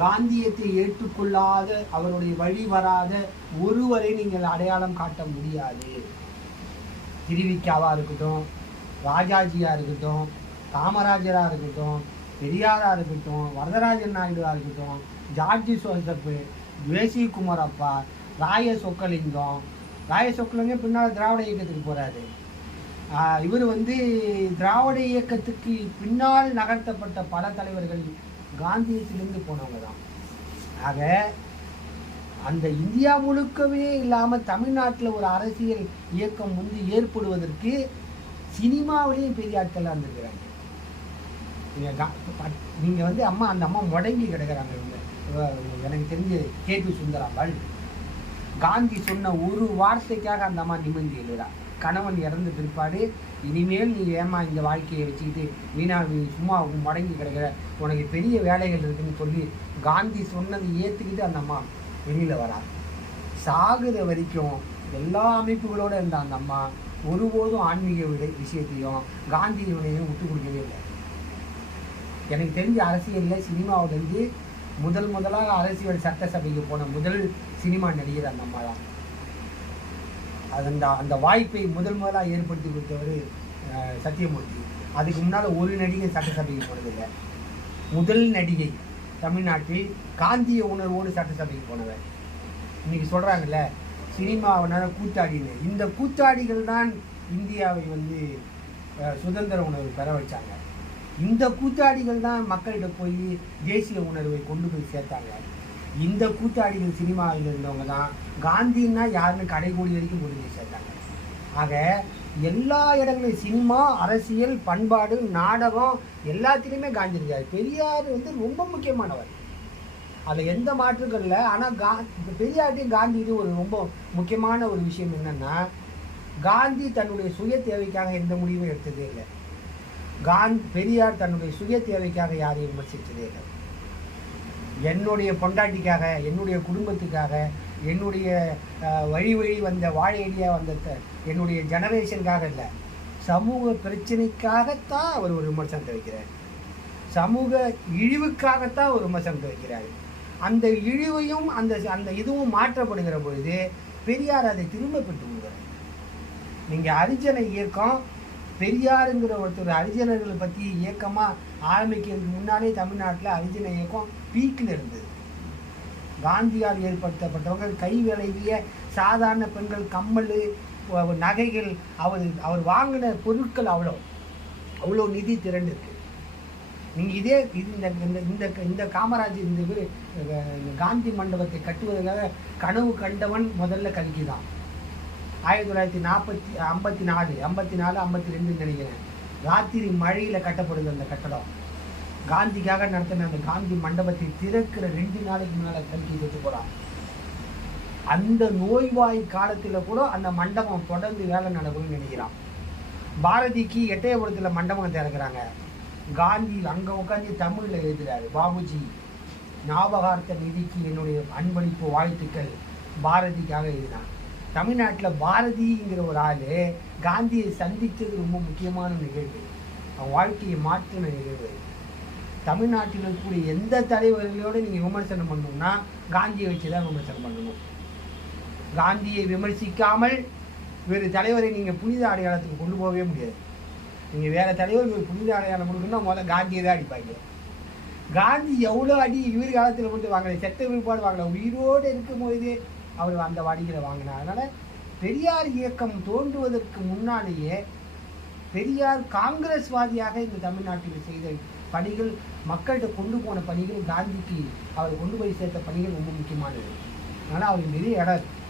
காந்தியத்தை ஏற்றுக்கொள்ளாத அவருடைய வழி வராத ஒருவரை நீங்கள் அடையாளம் காட்ட முடியாது. திருவிக்காவாக இருக்கட்டும், ராஜாஜியாக இருக்கட்டும், காமராஜராக இருக்கட்டும், பெரியாராக இருக்கட்டும், வரதராஜன் நாயுடுவாக இருக்கட்டும், ஜார்ஜி ஜோசப்பு, துவேசி குமாரப்பா, ராய சொக்கலிங்கம் பின்னால் திராவிட இயக்கத்துக்கு போகிறாரு. இவர் வந்து திராவிட இயக்கத்துக்கு பின்னால் நகர்த்தப்பட்ட பல தலைவர்கள் காந்தியத்திலிருந்து போனவங்க தான். ஆக அந்த இந்தியா முழுக்கவே இல்லாமல் தமிழ்நாட்டில் ஒரு அரசியல் இயக்கம் வந்து ஏற்படுவதற்கு சினிமாவிலேயும் பெரிய ஆட்கள் இருந்திருக்கிறாங்க. நீங்கள் வந்து அந்த அம்மா முடங்கி கிடக்கிறாங்க. எனக்கு தெரிஞ்ச கேபி சுந்தராம்பாள் காந்தி சொன்ன ஒரு வார்த்தைக்காக அந்த அம்மா நிமிர்ந்து எழுதுறா. கணவன் இறந்த பிற்பாடு இனிமேல் நீ ஏமா இந்த வாழ்க்கையை வச்சுக்கிட்டு வீணா நீ சும்மா மடங்கி கிடக்கிற, உனக்கு பெரிய வேலைகள் இருக்குன்னு சொல்லி காந்தி சொன்னதை ஏற்றுக்கிட்டு அந்த அம்மா வெளியில் வராது. சாகுற வரைக்கும் எல்லா அமைப்புகளோடு இருந்த அந்த அம்மா ஒருபோதும் ஆன்மீக விஷயத்தையும் காந்தியினையும் விட்டு கொடுக்கவே இல்லை. எனக்கு தெரிஞ்ச அரசியலில் சினிமாவிலேருந்து முதலாக அரசியல் சட்டசபைக்கு போன முதல் சினிமா நடிகர் அந்த அம்மா தான். அந்த வாய்ப்பை முதலாக ஏற்படுத்தி கொடுத்தவர் சத்தியமூர்த்தி. அதுக்கு முன்னால் ஒரு நடிகை சட்டசபைக்கு போனதில்லை. முதல் நடிகை தமிழ்நாட்டில் காந்திய உணர்வோடு சட்டசபைக்கு போனவர். இன்றைக்கி சொல்கிறாங்கல்ல சினிமாவினால கூத்தாடின்னு, இந்த கூத்தாடிகள் தான் இந்தியாவை சுதந்திர உணர்வு பெற வச்சாங்க. இந்த கூத்தாடிகள் தான் மக்கள்கிட்ட போய் தேசிய உணர்வை கொண்டு போய் சேர்த்தாங்க. இந்த கூத்தாடிகள் சினிமாவில் இருந்தவங்க தான் காந்தின்னா யாருன்னு கடைகோடி வரைக்கும் கொண்டு போய் சேர்த்தாங்க. ஆக எல்லா இடங்களையும் சினிமா, அரசியல், பண்பாடு, நாடகம் எல்லாத்திலையுமே காந்தி இருக்கார். பெரியார் ரொம்ப முக்கியமானவர், அதில் எந்த மாற்றுகள் இல்லை. ஆனால் பெரியார்ட்டையும் காந்திக்கு ஒரு ரொம்ப முக்கியமான ஒரு விஷயம் என்னென்னா, காந்தி தன்னுடைய சுய தேவைக்காக எந்த முடிவும் எடுத்ததே இல்லை. பெரியார் தன்னுடைய சுய தேவைக்காக யாரையும் விமர்சித்ததே இல்லை. என்னுடைய பொண்டாட்டிக்காக, என்னுடைய குடும்பத்துக்காக, என்னுடைய வழி வந்த வாழையடியாக வந்த என்னுடைய ஜெனரேஷனுக்காக இல்லை, சமூக பிரச்சனைக்காகத்தான் அவர் ஒரு விமர்சனத்தை வைக்கிறார். சமூக இழிவுக்காகத்தான் ஒரு விமர்சனத்தை வைக்கிறார். அந்த இழிவையும் அந்த இதுவும் மாற்றப்படுகிற பொழுது பெரியார் அதை திரும்ப பெற்று விடுவார். நீங்கள் ஹரிஜன இயக்கம், பெரியாருங்கிற ஒருத்தர் ஹரிஜனர்களை பற்றி இயக்கமாக ஆரம்பிக்கிறதுக்கு முன்னாலே தமிழ்நாட்டில் ஹரிஜன இயக்கம் பீக்கில் இருந்தது. காந்தியால் ஏற்படுத்தப்பட்டவங்க கை விளைவிய சாதாரண பெண்கள், கம்மல், நகைகள், அவர் வாங்கின பொருட்கள் அவ்வளோ நிதி திரண்டிருக்கு. நீங்கள் இதே இந்த காமராஜ் இந்த காந்தி மண்டபத்தை கட்டுவதற்காக கனவு கண்டவன் முதல்ல கல்கி தான். 1954, 52 நினைக்கிறேன், ராத்திரி மழையில் கட்டப்படுது அந்த கட்டடம். காந்திக்காக நடத்தின அந்த காந்தி மண்டபத்தை திறக்கிற 2 நாளைக்கு முன்னால் கல்கி செத்து போகிறான். அந்த நோய்வாய் காலத்தில் கூட அந்த மண்டபம் தொடர்ந்து வேலை நடக்கும்னு நினைக்கிறான். பாரதிக்கு எட்டயபுரத்தில் மண்டபம் திறக்கிறாங்க. காந்தி அங்கே உட்காந்து தமிழில் எழுதுகிறாரு, பாபுஜி ஞாபகார்த்த நிதிக்கு என்னுடைய அன்பளிப்பு வாழ்த்துக்கள், பாரதிக்காக எழுதினான். தமிழ்நாட்டில் பாரதிங்கிற ஒரு ஆள் காந்தியை சந்தித்தது ரொம்ப முக்கியமான நிகழ்வு, அவன் வாழ்க்கையை மாற்றின நிகழ்வு. தமிழ்நாட்டில் இருக்கக்கூடிய எந்த தலைவர்களோடு நீங்கள் விமர்சனம் பண்ணணும்னா காந்தியை வச்சு தான் விமர்சனம் பண்ணணும். காந்தியை விமர்சிக்காமல் வேறு தலைவரை நீங்கள் புனித அடையாளத்துக்கு கொண்டு போகவே முடியாது. நீங்கள் வேறு தலைவர்கள் புனித அடையாளம் கொடுக்கணும்னா முதல்ல காந்தியை தான் அடிப்பாங்க. காந்தி எவ்வளோ அடி இவர் காலத்தில் மட்டும் வாங்கலை, செத்த விற்பாடு வாங்கலை, உயிரோடு இருக்கும்போது அவர் அந்த வடிகளை வாங்கினார். அதனால் பெரியார் இயக்கம் தோன்றுவதற்கு முன்னாலேயே பெரியார் காங்கிரஸ்வாதியாக இந்த தமிழ்நாட்டில் செய்த பணிகள், மக்கள்கிட்ட கொண்டு போன பணிகள், காந்திக்கு அவர் கொண்டு போய் சேர்த்த பணிகள் ரொம்ப முக்கியமானது. அதனால் அவருக்கு நிறைய இடம் இருக்குது.